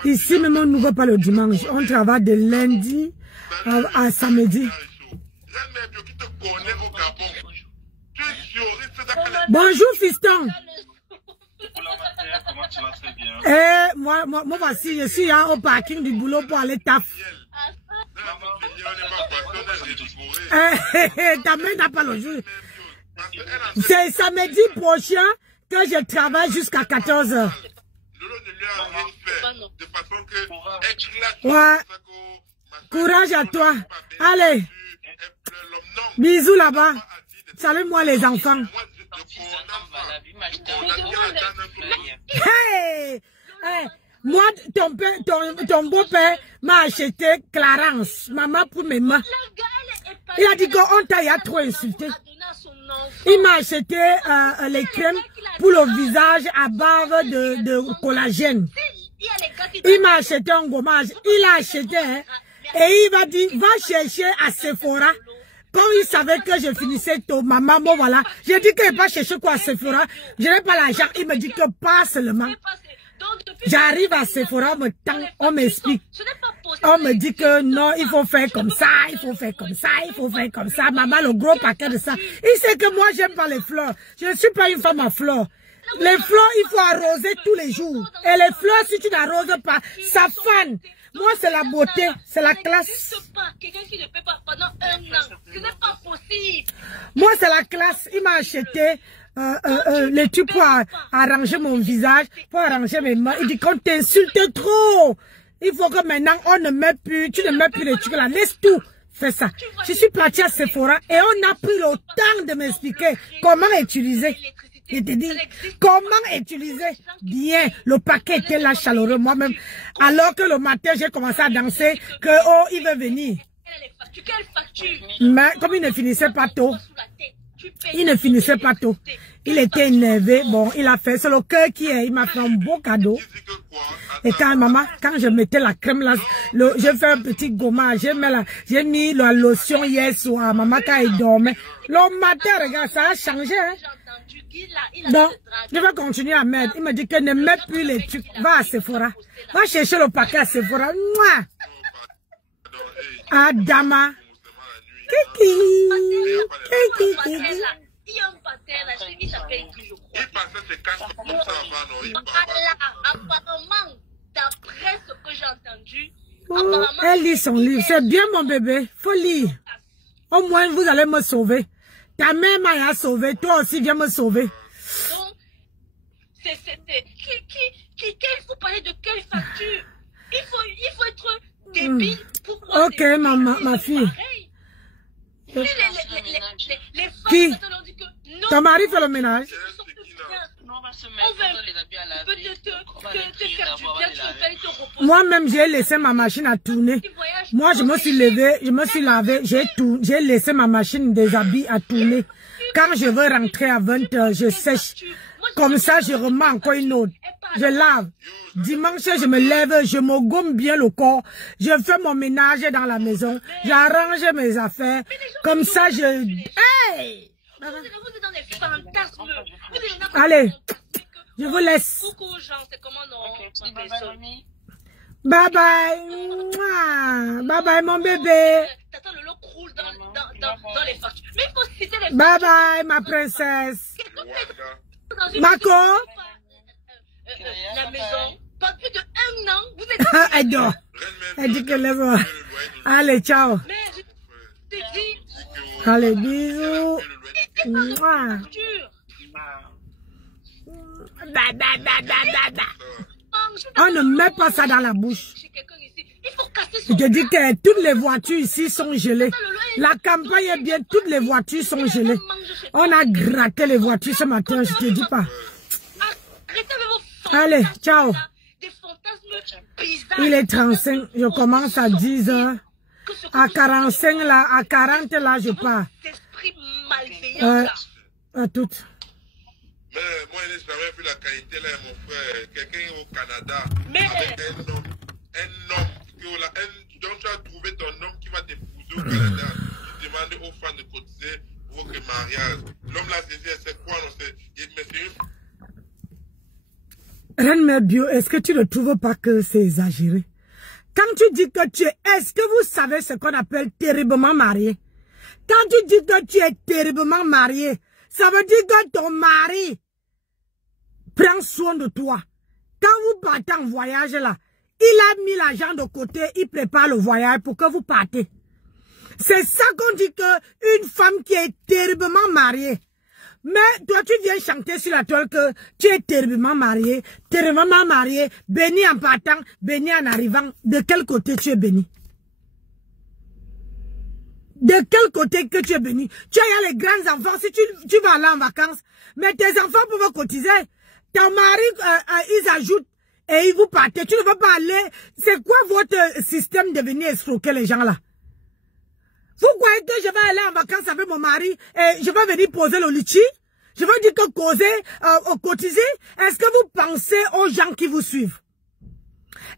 Ici, même on n'ouvre pas le dimanche. On travaille de lundi à samedi. Bonjour, fiston. Moi, voici, je suis au parking du boulot pour aller taf. Ta mère n'a pas le jour. C'est samedi prochain que je travaille jusqu'à 14 h. Ouais. Courage à toi. Allez. Bisous là-bas. Salut-moi les enfants. Hey! Hey! Moi, ton beau-père m'a acheté Clarence, maman pour mes mains. Il a dit qu'on t'a trop insulté. Il m'a acheté les crèmes pour le visage à base de collagène. Il m'a acheté un gommage. Il a acheté, hein, et il m'a dit, va chercher à Sephora. Quand il savait que je finissais tôt, maman, bon voilà. J'ai dit qu'il n'est pas chercher quoi à Sephora. Je n'ai pas l'argent. Il me dit que pas seulement. J'arrive à Sephora, on m'explique. On me dit que non, il faut faire comme ça, il faut faire comme ça, il faut faire comme ça. Maman, le gros paquet de ça. Il sait que moi, j'aime pas les fleurs. Je ne suis pas une femme à fleurs. Les fleurs, il faut arroser tous les jours. Et les fleurs, si tu n'arroses pas, ça fane. Moi, c'est la beauté, c'est la classe. Moi, c'est la classe. Il m'a acheté les trucs pour arranger mon visage, pour arranger mes mains. Il dit qu'on t'insulte trop. Il faut que maintenant, on ne met plus, tu ne mets plus les trucs là. Laisse tout. Fais ça. Je suis partie à Sephora et on a pris le temps de m'expliquer comment utiliser. Je te dis, comment utiliser bien. Le paquet était là chaleureux moi-même. Alors que le matin, j'ai commencé à danser, que oh, il veut venir. Mais comme il ne finissait pas tôt, Il était énervé. Bon, il a fait, c'est le cœur qui est, il m'a fait un beau cadeau. Et quand maman, quand je mettais la crème là, j'ai fait un petit gommage, j'ai mis la lotion hier soir, maman quand elle dormait. Le matin, regarde, ça a changé, hein. Donc, je vais continuer à mettre. Il me dit que ne mets plus les trucs. Va à Sephora. Va chercher le paquet à Sephora. Mouah. Adama. Kiki. Kiki. Kiki. Il y a un patin là, il s'appelle qui je crois. Il passait ses casques comme ça avant, non? Apparemment, d'après ce que j'ai entendu, Oh, elle lit son livre. C'est bien, mon bébé. Faut lire. Au moins, vous allez me sauver. Ta mère m'a sauvé. Toi aussi, viens me sauver. Donc, il faut parler de quelle facture? Il faut être débile. Pourquoi? Ok, ma fille. Les femmes, Qui? on dit que non. Ton mari fait le ménage. Moi-même, j'ai laissé ma machine à tourner. Moi, je me suis levée, je me suis lavé, j'ai laissé ma machine des habits à tourner. Quand je veux rentrer à 20 h, je sèche. Comme ça, je remets encore une autre. Je lave. Dimanche, je me lève, je me gomme bien le corps. Je fais mon ménage dans la maison. J'arrange mes affaires. Comme ça, Hey! Vous êtes dans des fantasmes. Allez, je vous laisse. Coucou, Jean, c'est comment non? Bye bye. Mouah. Bye bye, mon bébé. T'attends, le lot croule dans les factures. Mais il faut citer les factures. Bye bye, ma princesse. Marco. La maison, pas plus de 1 an. Vous êtes... Elle dort. Elle dit qu'elle est morte. Allez, ciao. Mais je te dis... Allez, bisous. Mouah. On ne met pas ça dans la bouche. Je te dis que toutes les voitures ici sont gelées. La campagne est bien, toutes les voitures sont gelées. On a gratté les voitures ce matin, je te dis pas. Allez, ciao. Il est 35, je commence à 10 h. À 45 là, à 40 là, je pars. À toutes. Mais moi, je n'ai jamais vu la qualité là, mon frère. Quelqu'un au Canada, avec un homme, donc tu as trouvé ton homme qui va t'épouser au Canada. Tu demandes aux fans de cotiser pour votre mariage. L'homme là, c'est quoi? Reine-mère Bio, est-ce que tu ne trouves pas que c'est exagéré? Quand tu dis que tu es, est-ce que vous savez ce qu'on appelle terriblement marié? Quand tu dis que tu es terriblement marié, ça veut dire que ton mari prend soin de toi. Quand vous partez en voyage là, il a mis l'argent de côté, il prépare le voyage pour que vous partez. C'est ça qu'on dit que une femme qui est terriblement mariée. Mais toi, tu viens chanter sur la toile que tu es terriblement marié, béni en partant, béni en arrivant. De quel côté tu es béni? De quel côté que tu es béni? Tu as les grands enfants, si tu vas aller en vacances, mais tes enfants peuvent cotiser. Ton mari, ils ajoutent et ils vous partez. Tu ne vas pas aller. C'est quoi votre système de venir escroquer les gens là? Vous croyez que je vais aller en vacances avec mon mari et je vais venir poser le litchi? Je vais dire que cotiser? Est-ce que vous pensez aux gens qui vous suivent?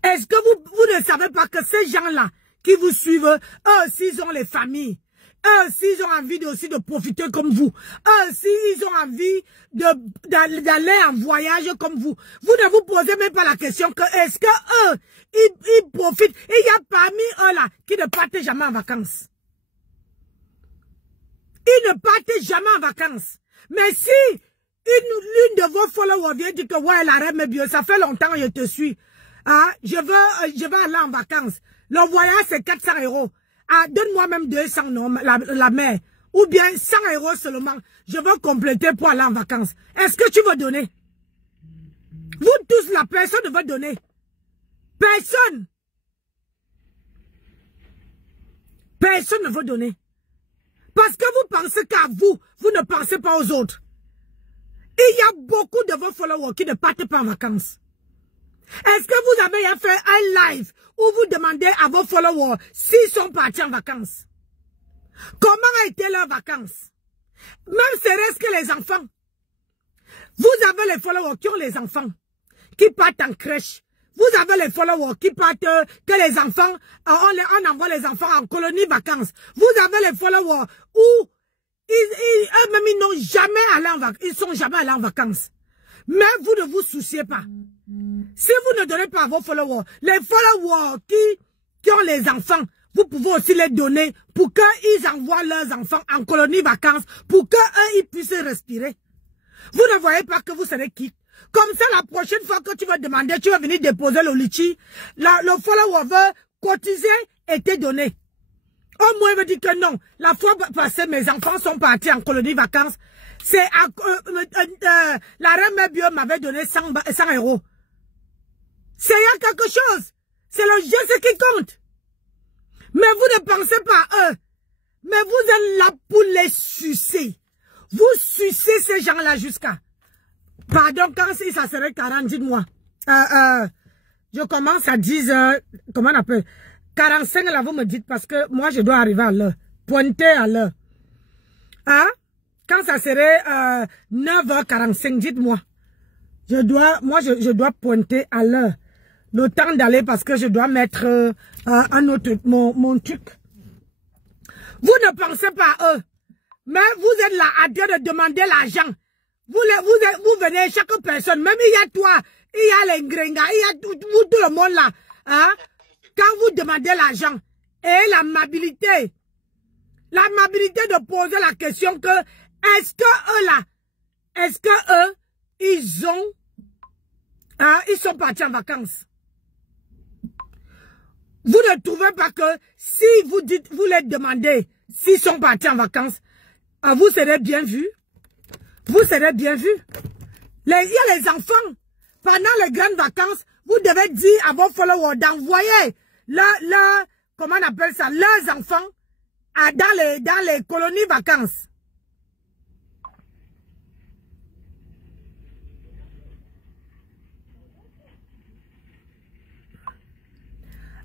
Est-ce que vous ne savez pas que ces gens-là qui vous suivent, eux, s'ils ont les familles, eux, s'ils ont envie aussi de profiter comme vous, eux, s'ils ont envie d'aller en voyage comme vous, vous ne vous posez même pas la question que est-ce que eux, ils profitent? Il y a parmi eux là qui ne partent jamais en vacances. Ils ne partent jamais en vacances. Mais si l'une de vos followers vient dire que ouais, la reine est bien, ça fait longtemps que je te suis. Ah, je vais aller en vacances. Le voyage c'est 400 €. Ah, donne-moi même 200 non, la mère. Ou bien 100 € seulement. Je veux compléter pour aller en vacances. Est-ce que tu veux donner? Vous tous, la personne ne veut donner. Personne. Personne ne veut donner. Parce que vous pensez qu'à vous, vous ne pensez pas aux autres. Il y a beaucoup de vos followers qui ne partent pas en vacances. Est-ce que vous avez fait un live où vous demandez à vos followers s'ils sont partis en vacances? Comment étaient leurs vacances? Même serait-ce que les enfants. Vous avez les followers qui ont les enfants, qui partent en crèche. Vous avez les followers qui partent, que les enfants, on envoie les enfants en colonie vacances. Vous avez les followers où eux-mêmes, ils n'ont jamais allé en vacances. Ils sont jamais allés en vacances. Mais vous ne vous souciez pas. Si vous ne donnez pas à vos followers, les followers qui ont les enfants, vous pouvez aussi les donner pour qu'ils envoient leurs enfants en colonie vacances, pour qu'eux, ils puissent respirer. Vous ne voyez pas que vous serez quitte. Comme ça, la prochaine fois que tu vas demander, tu vas venir déposer le litchi, le follower veut cotiser et te donner. Au moins, il veut dire que non. La fois passée, mes enfants sont partis en colonie vacances. C'est la reine Bio m'avait donné 100 €. C'est quelque chose. C'est le geste qui compte. Mais vous ne pensez pas à eux. Mais vous êtes là pour les sucer. Vous sucez ces gens-là jusqu'à... Pardon, quand ça serait 40, dites-moi. Je commence à 10 h, comment on appelle? 45 là, vous me dites, parce que moi, je dois arriver à l'heure. Pointer à l'heure. Hein? Quand ça serait 9 h 45, dites-moi. Je dois pointer à l'heure. Le temps d'aller parce que je dois mettre un autre, mon truc. Vous ne pensez pas à eux. Mais vous êtes là à Dieu de demander l'argent. Vous venez, chaque personne, même il y a toi, il y a les Ngrenga, il y a tout le monde là. Hein? Quand vous demandez l'argent et l'amabilité de poser la question que, est-ce que eux, ils sont partis en vacances? Vous ne trouvez pas que si vous les demandez s'ils sont partis en vacances, vous serez bien vus? Vous serez bien vus. Il y a les enfants. Pendant les grandes vacances, vous devez dire à vos followers d'envoyer comment on appelle ça, leurs enfants dans les colonies vacances.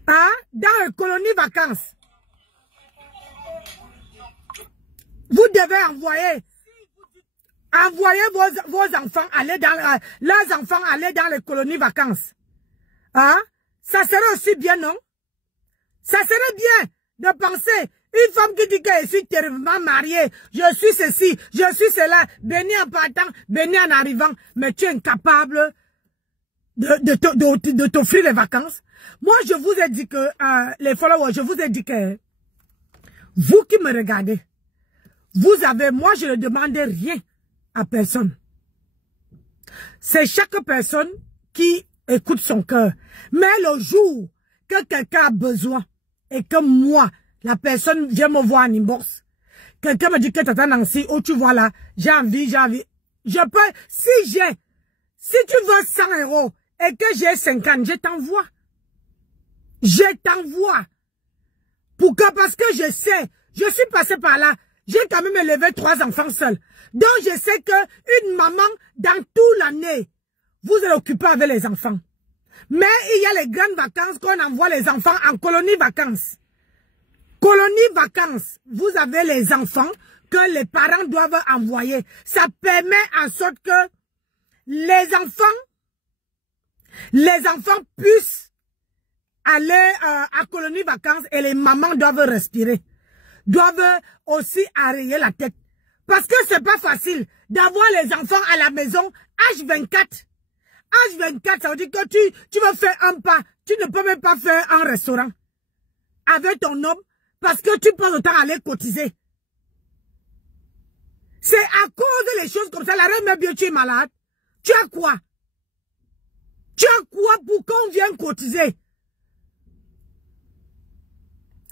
Hein? Dans les colonies vacances. Vous devez envoyer vos enfants aller dans leurs enfants aller dans les colonies vacances. Hein? Ça serait aussi bien, non? Ça serait bien de penser, une femme qui dit que je suis terriblement mariée, je suis ceci, je suis cela, béni en partant, béni en arrivant, mais tu es incapable de t'offrir les vacances. Moi, je vous ai dit que, les followers, je vous ai dit que, vous qui me regardez, moi je ne demande rien à personne. C'est chaque personne qui écoute son cœur. Mais le jour que quelqu'un a besoin et que moi, la personne vient me voir en inbox, quelqu'un me dit que Tata Nancy, oh tu vois là, j'ai envie, je peux, si tu veux 100 € et que j'ai 50, je t'envoie. Je t'envoie. Pourquoi? Parce que je sais, je suis passé par là. J'ai quand même élevé 3 enfants seuls. Donc je sais que une maman, dans toute l'année, vous êtes occupé avec les enfants. Mais il y a les grandes vacances qu'on envoie les enfants en colonie vacances. Colonie vacances, vous avez les enfants que les parents doivent envoyer. Ça permet en sorte que les enfants puissent aller à colonie vacances et les mamans doivent respirer. Doivent aussi arrayer la tête. Parce que c'est pas facile d'avoir les enfants à la maison H24. H24, ça veut dire que tu veux faire un pas. Tu ne peux même pas faire un restaurant avec ton homme parce que tu passes le temps à aller cotiser. C'est à cause des choses comme ça. La reine Bio, tu es malade. Tu as quoi? Tu as quoi pour qu'on vienne cotiser?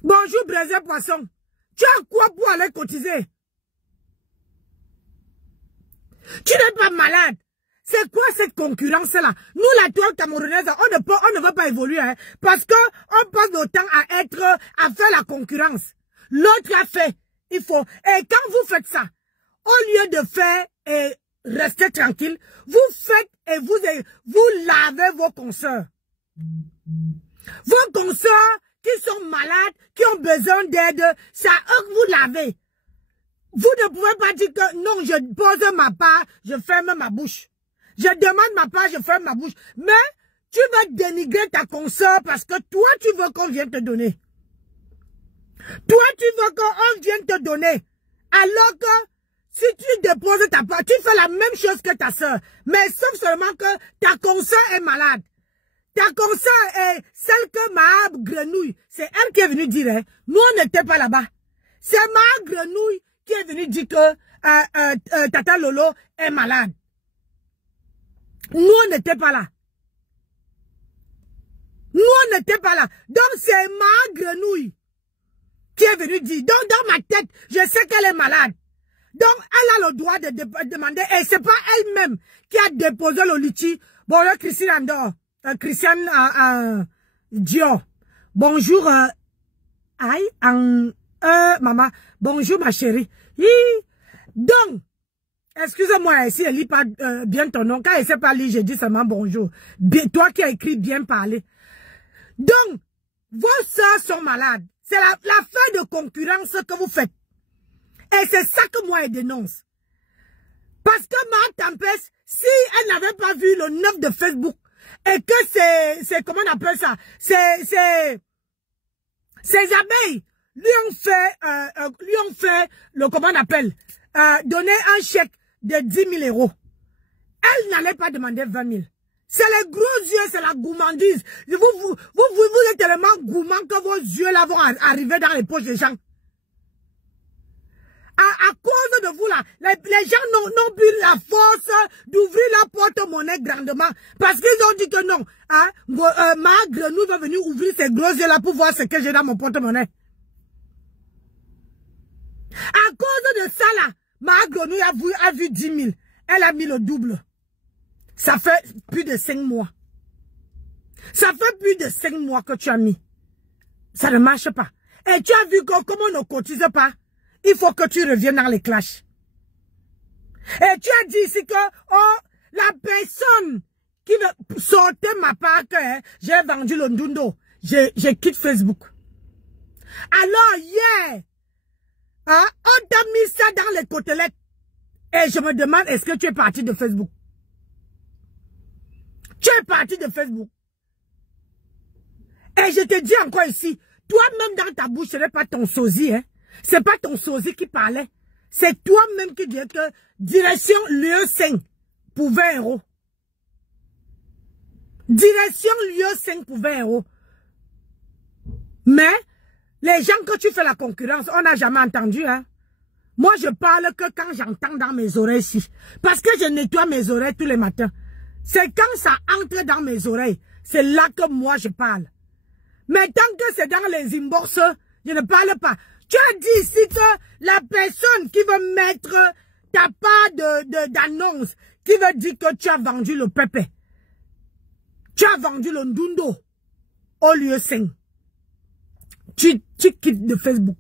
Bonjour, braisé poisson. Tu as quoi pour aller cotiser? Tu n'es pas malade. C'est quoi cette concurrence-là? Nous, la toile camerounaise, on ne va pas évoluer, hein, parce que on passe le temps à faire la concurrence. L'autre a fait, il faut. Et quand vous faites ça, au lieu de faire et rester tranquille, vous faites et vous lavez vos consoeurs. Vos consoeurs qui sont malades, qui ont besoin d'aide, c'est à eux que vous lavez. Vous ne pouvez pas dire que non, je pose ma part, je ferme ma bouche. Je demande ma part, je ferme ma bouche. Mais tu vas dénigrer ta consoeur parce que toi, tu veux qu'on vienne te donner. Toi, tu veux qu'on vienne te donner. Alors que si tu déposes ta part, tu fais la même chose que ta soeur. Mais sauf seulement que ta consoeur est malade. Ta consoeur est celle que Mahab Grenouille, c'est elle qui est venue dire, hein, nous on n'était pas là-bas. C'est Mahab Grenouille qui est venue dire que Tata Lolo est malade. Nous on n'était pas là. Nous on n'était pas là. Donc c'est Mahab Grenouille qui est venue dire. Donc dans ma tête, je sais qu'elle est malade. Donc elle a le droit de demander, et c'est pas elle-même qui a déposé le litchi. Bon là, Christine Andor. Christiane Dior. Bonjour. Maman. Bonjour ma chérie. Donc, excusez-moi si elle lit pas bien ton nom. Quand elle sait pas lire, je dis seulement bonjour. Bien, toi qui as écrit bien parler. Donc, vos soeurs sont malades. C'est la fin de concurrence que vous faites. Et c'est ça que moi je dénonce. Parce que ma Tempest, si elle n'avait pas vu le 9 de Facebook, et que c'est comment on appelle ça? Ces abeilles lui ont fait le, comment on appelle? Donner un chèque de 10 000 euros. Elle n'allait pas demander 20 000. C'est les gros yeux, c'est la gourmandise. Vous êtes tellement gourmand que vos yeux là vont arriver dans les poches des gens. À cause de vous là, les gens n'ont plus la force d'ouvrir la porte-monnaie grandement. Parce qu'ils ont dit que non. Hein, ma grenouille va venir ouvrir ses gros yeux là pour voir ce que j'ai dans mon porte-monnaie. À cause de ça là, ma grenouille a vu 10 000. Elle a mis le double. Ça fait plus de 5 mois. Ça fait plus de 5 mois que tu as mis. Ça ne marche pas. Et tu as vu que comme on ne cotise pas, il faut que tu reviennes dans les clashs. Et tu as dit ici que la personne qui veut sortir ma part que j'ai vendu le Ndundo, je quitte Facebook. Alors hier, hein, on t'a mis ça dans les côtelettes. Et je me demande, est-ce que tu es parti de Facebook? Tu es parti de Facebook. Et je te dis encore ici, toi-même dans ta bouche, ce n'est pas ton sosie, hein. C'est pas ton sosie qui parlait. C'est toi-même qui disais que direction lieu 5 pour 20 euros. Direction lieu 5 pour 20 euros. Mais, les gens que tu fais la concurrence, on n'a jamais entendu, hein. Moi, je parle que quand j'entends dans mes oreilles ici. Parce que je nettoie mes oreilles tous les matins. C'est quand ça entre dans mes oreilles. C'est là que moi, je parle. Mais tant que c'est dans les inbox, je ne parle pas. Tu as dit ici que la personne qui veut mettre ta part d'annonce, qui veut dire que tu as vendu le pépé, tu as vendu le Ndundo au lieu 5. Tu quittes de Facebook.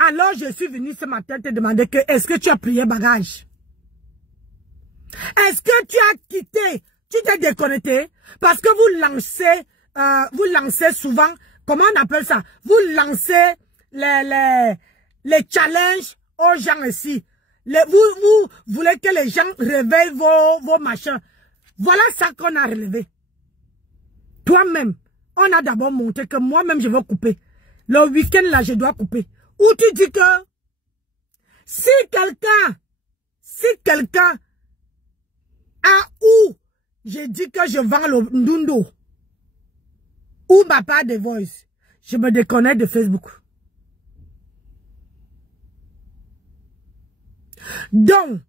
Alors je suis venu ce matin te demander que est-ce que tu as plié bagage? Est-ce que tu as quitté? Tu t'es déconnecté? Parce que vous lancez souvent, comment on appelle ça? Vous lancez les challenges aux gens ici. Vous voulez que les gens réveillent vos machins. Voilà ça qu'on a relevé. Toi-même, on a d'abord montré que moi-même je veux couper. Le week-end là, je dois couper. Ou tu dis que si quelqu'un a où j'ai dit que je vends le Ndundo ou ma part de voice, je me déconnecte de Facebook. Donc,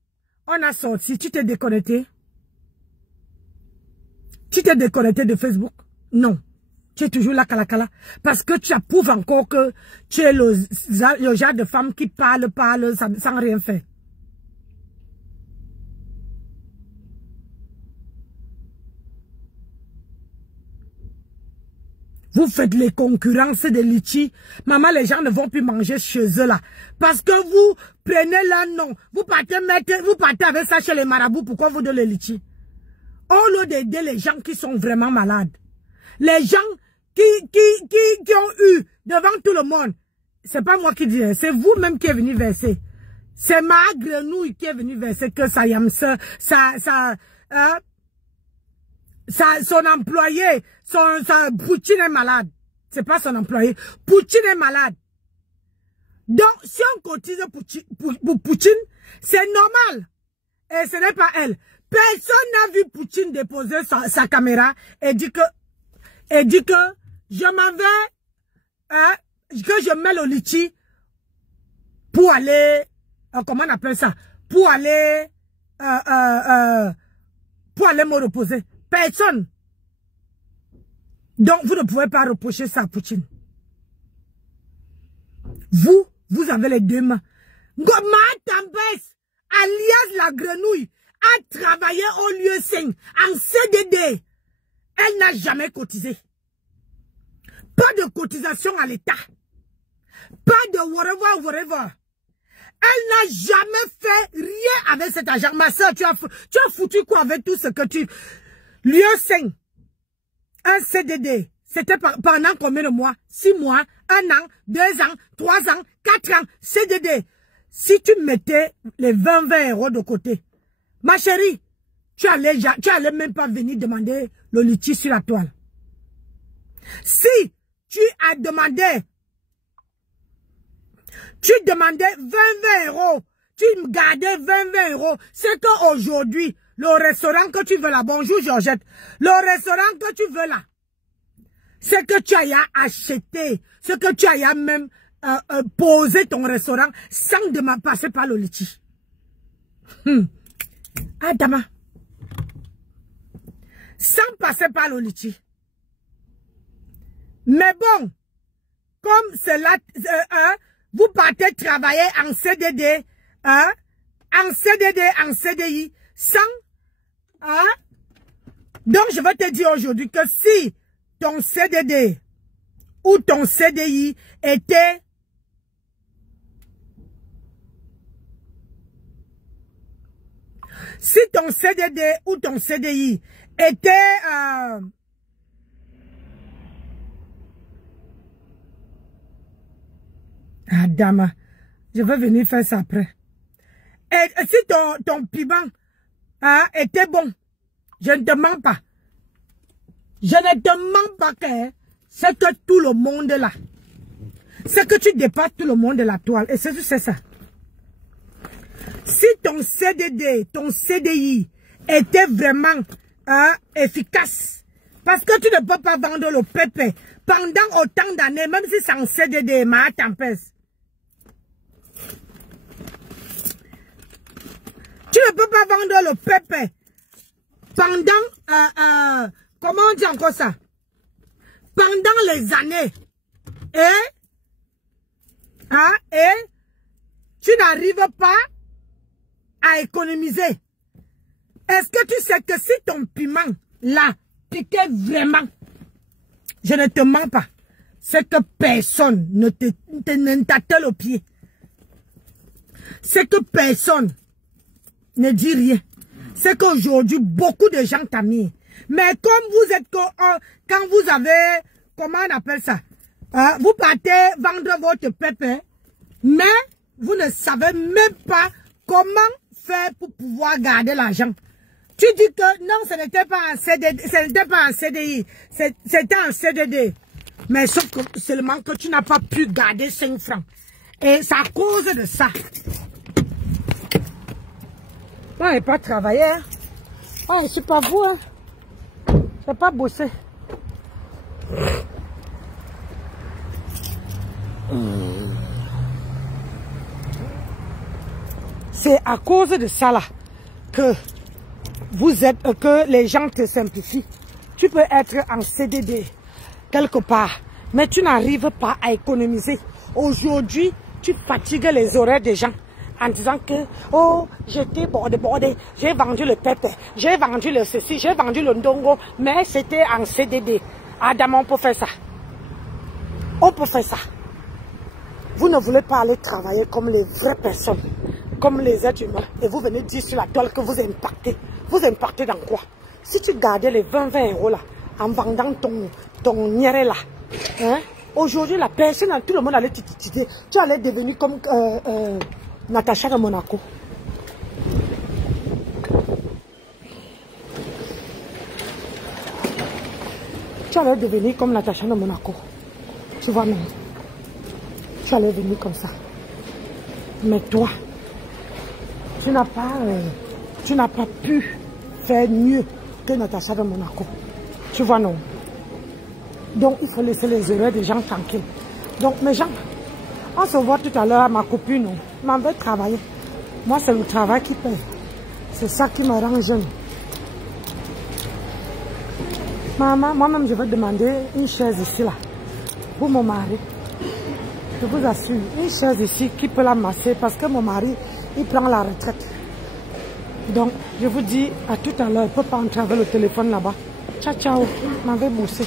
on a sorti, tu t'es déconnecté? Tu t'es déconnecté de Facebook? Non. Tu es toujours là, Kalakala. Parce que tu approuves encore que tu es le genre de femme qui parle sans rien faire. Vous faites les concurrences de litchi. Maman, les gens ne vont plus manger chez eux là. Parce que vous prenez leur nom. Vous partez avec ça chez les marabouts. Pourquoi vous donnez les litchi? Au lieu d'aider les gens qui sont vraiment malades. Les gens qui ont eu devant tout le monde. C'est pas moi qui dis, c'est vous-même qui est venu verser. C'est ma grenouille qui est venu verser que ça son employé, Poutine est malade. C'est pas son employé. Poutine est malade. Donc, si on cotise pour Poutine, c'est normal. Et ce n'est pas elle. Personne n'a vu Poutine déposer sa caméra et dit que je m'en vais, que je mets le litchi pour aller, comment on appelle ça, pour aller me reposer. Personne. Donc, vous ne pouvez pas reprocher ça à Poutine. Vous avez les deux mains. Goma Tempes, alias la grenouille, a travaillé au lieu 5 en CDD. Elle n'a jamais cotisé. Pas de cotisation à l'État. Pas de whatever. Elle n'a jamais fait rien avec cet argent. Ma soeur, tu as foutu quoi avec tout ce que tu... Lieu 5, un CDD, c'était pendant combien de mois? 6 mois, 1 an, 2 ans, 3 ans, 4 ans, CDD. Si tu mettais les 20 euros de côté, ma chérie, tu allais même pas venir demander le litchi sur la toile. Si tu as demandé, tu demandais 20 euros, tu gardais 20 euros, c'est qu'aujourd'hui, le restaurant que tu veux là, bonjour Georgette, le restaurant que tu veux là, c'est que tu as acheté, c'est que tu as même posé ton restaurant sans passer par le litchi. Adama. Sans passer par le litchi. Mais bon, comme cela, vous partez travailler en CDD, en CDI, sans... Donc, je vais te dire aujourd'hui que si ton CDD ou ton CDI était... Si ton CDD ou ton CDI était... Adama, je vais venir faire ça après. Et si ton piment était bon, je ne te mens pas. Je ne te mens pas que c'est que tout le monde est là. C'est que tu dépasses tout le monde de la toile. Et c'est ça. Si ton CDD, ton CDI était vraiment efficace, parce que tu ne peux pas vendre le pépé pendant autant d'années, même si c'est en CDD, ma tempête. Tu ne peux pas vendre le pépé pendant, comment on dit encore ça? Pendant les années. Et tu n'arrives pas à économiser. Est-ce que tu sais que si ton piment, là, piquait vraiment, je ne te mens pas, c'est que personne ne t'attelle au pied. C'est que personne ne dit rien. C'est qu'aujourd'hui, beaucoup de gens t'aiment. Mais comme vous êtes, quand vous avez, comment on appelle ça, vous partez vendre votre pépé, mais vous ne savez même pas comment faire pour pouvoir garder l'argent. Tu dis que non, ce n'était pas un CDD, ce n'était pas un CDI, c'était un CDD. Mais sauf que seulement que tu n'as pas pu garder 5 francs. Et c'est à cause de ça. Moi, je n'ai pas travaillé. Ah, je suis pas vous. Hein. Je n'ai pas bossé. C'est à cause de ça là que que les gens te simplifient. Tu peux être en CDD quelque part, mais tu n'arrives pas à économiser. Aujourd'hui, tu fatigues les oreilles des gens en disant que oh, j'étais bordé, j'ai vendu le pépé, j'ai vendu le ceci, j'ai vendu le ndongo, mais c'était en CDD. Adam, on peut faire ça. On peut faire ça. Vous ne voulez pas aller travailler comme les vraies personnes, comme les êtres humains, et vous venez dire sur la toile que vous impactez. Vous impactez dans quoi? Si tu gardais les 20 euros là, en vendant ton niéré là, hein, aujourd'hui la personne, tout le monde allait te titiller. Tu allais devenir comme Natacha de Monaco. tu allais devenir comme Natacha de Monaco. Tu vois même. Tu allais venir comme ça. Mais toi, tu n'as pas pu faire mieux que Natacha de Monaco. Tu vois non. Donc il faut laisser les erreurs des gens tranquilles. Donc mes gens, on se voit tout à l'heure à ma copine. Non, m'en vais travailler. Moi c'est le travail qui paye. C'est ça qui me rend jeune. Maman, moi-même je vais demander une chaise ici là. Pour mon mari. Je vous assure, une chaise ici qui peut la masser parce que mon mari, il prend la retraite. Donc, je vous dis à tout à l'heure, il ne peut pas entrer avec le téléphone là-bas. Ciao, ciao, je m'en vais bosser.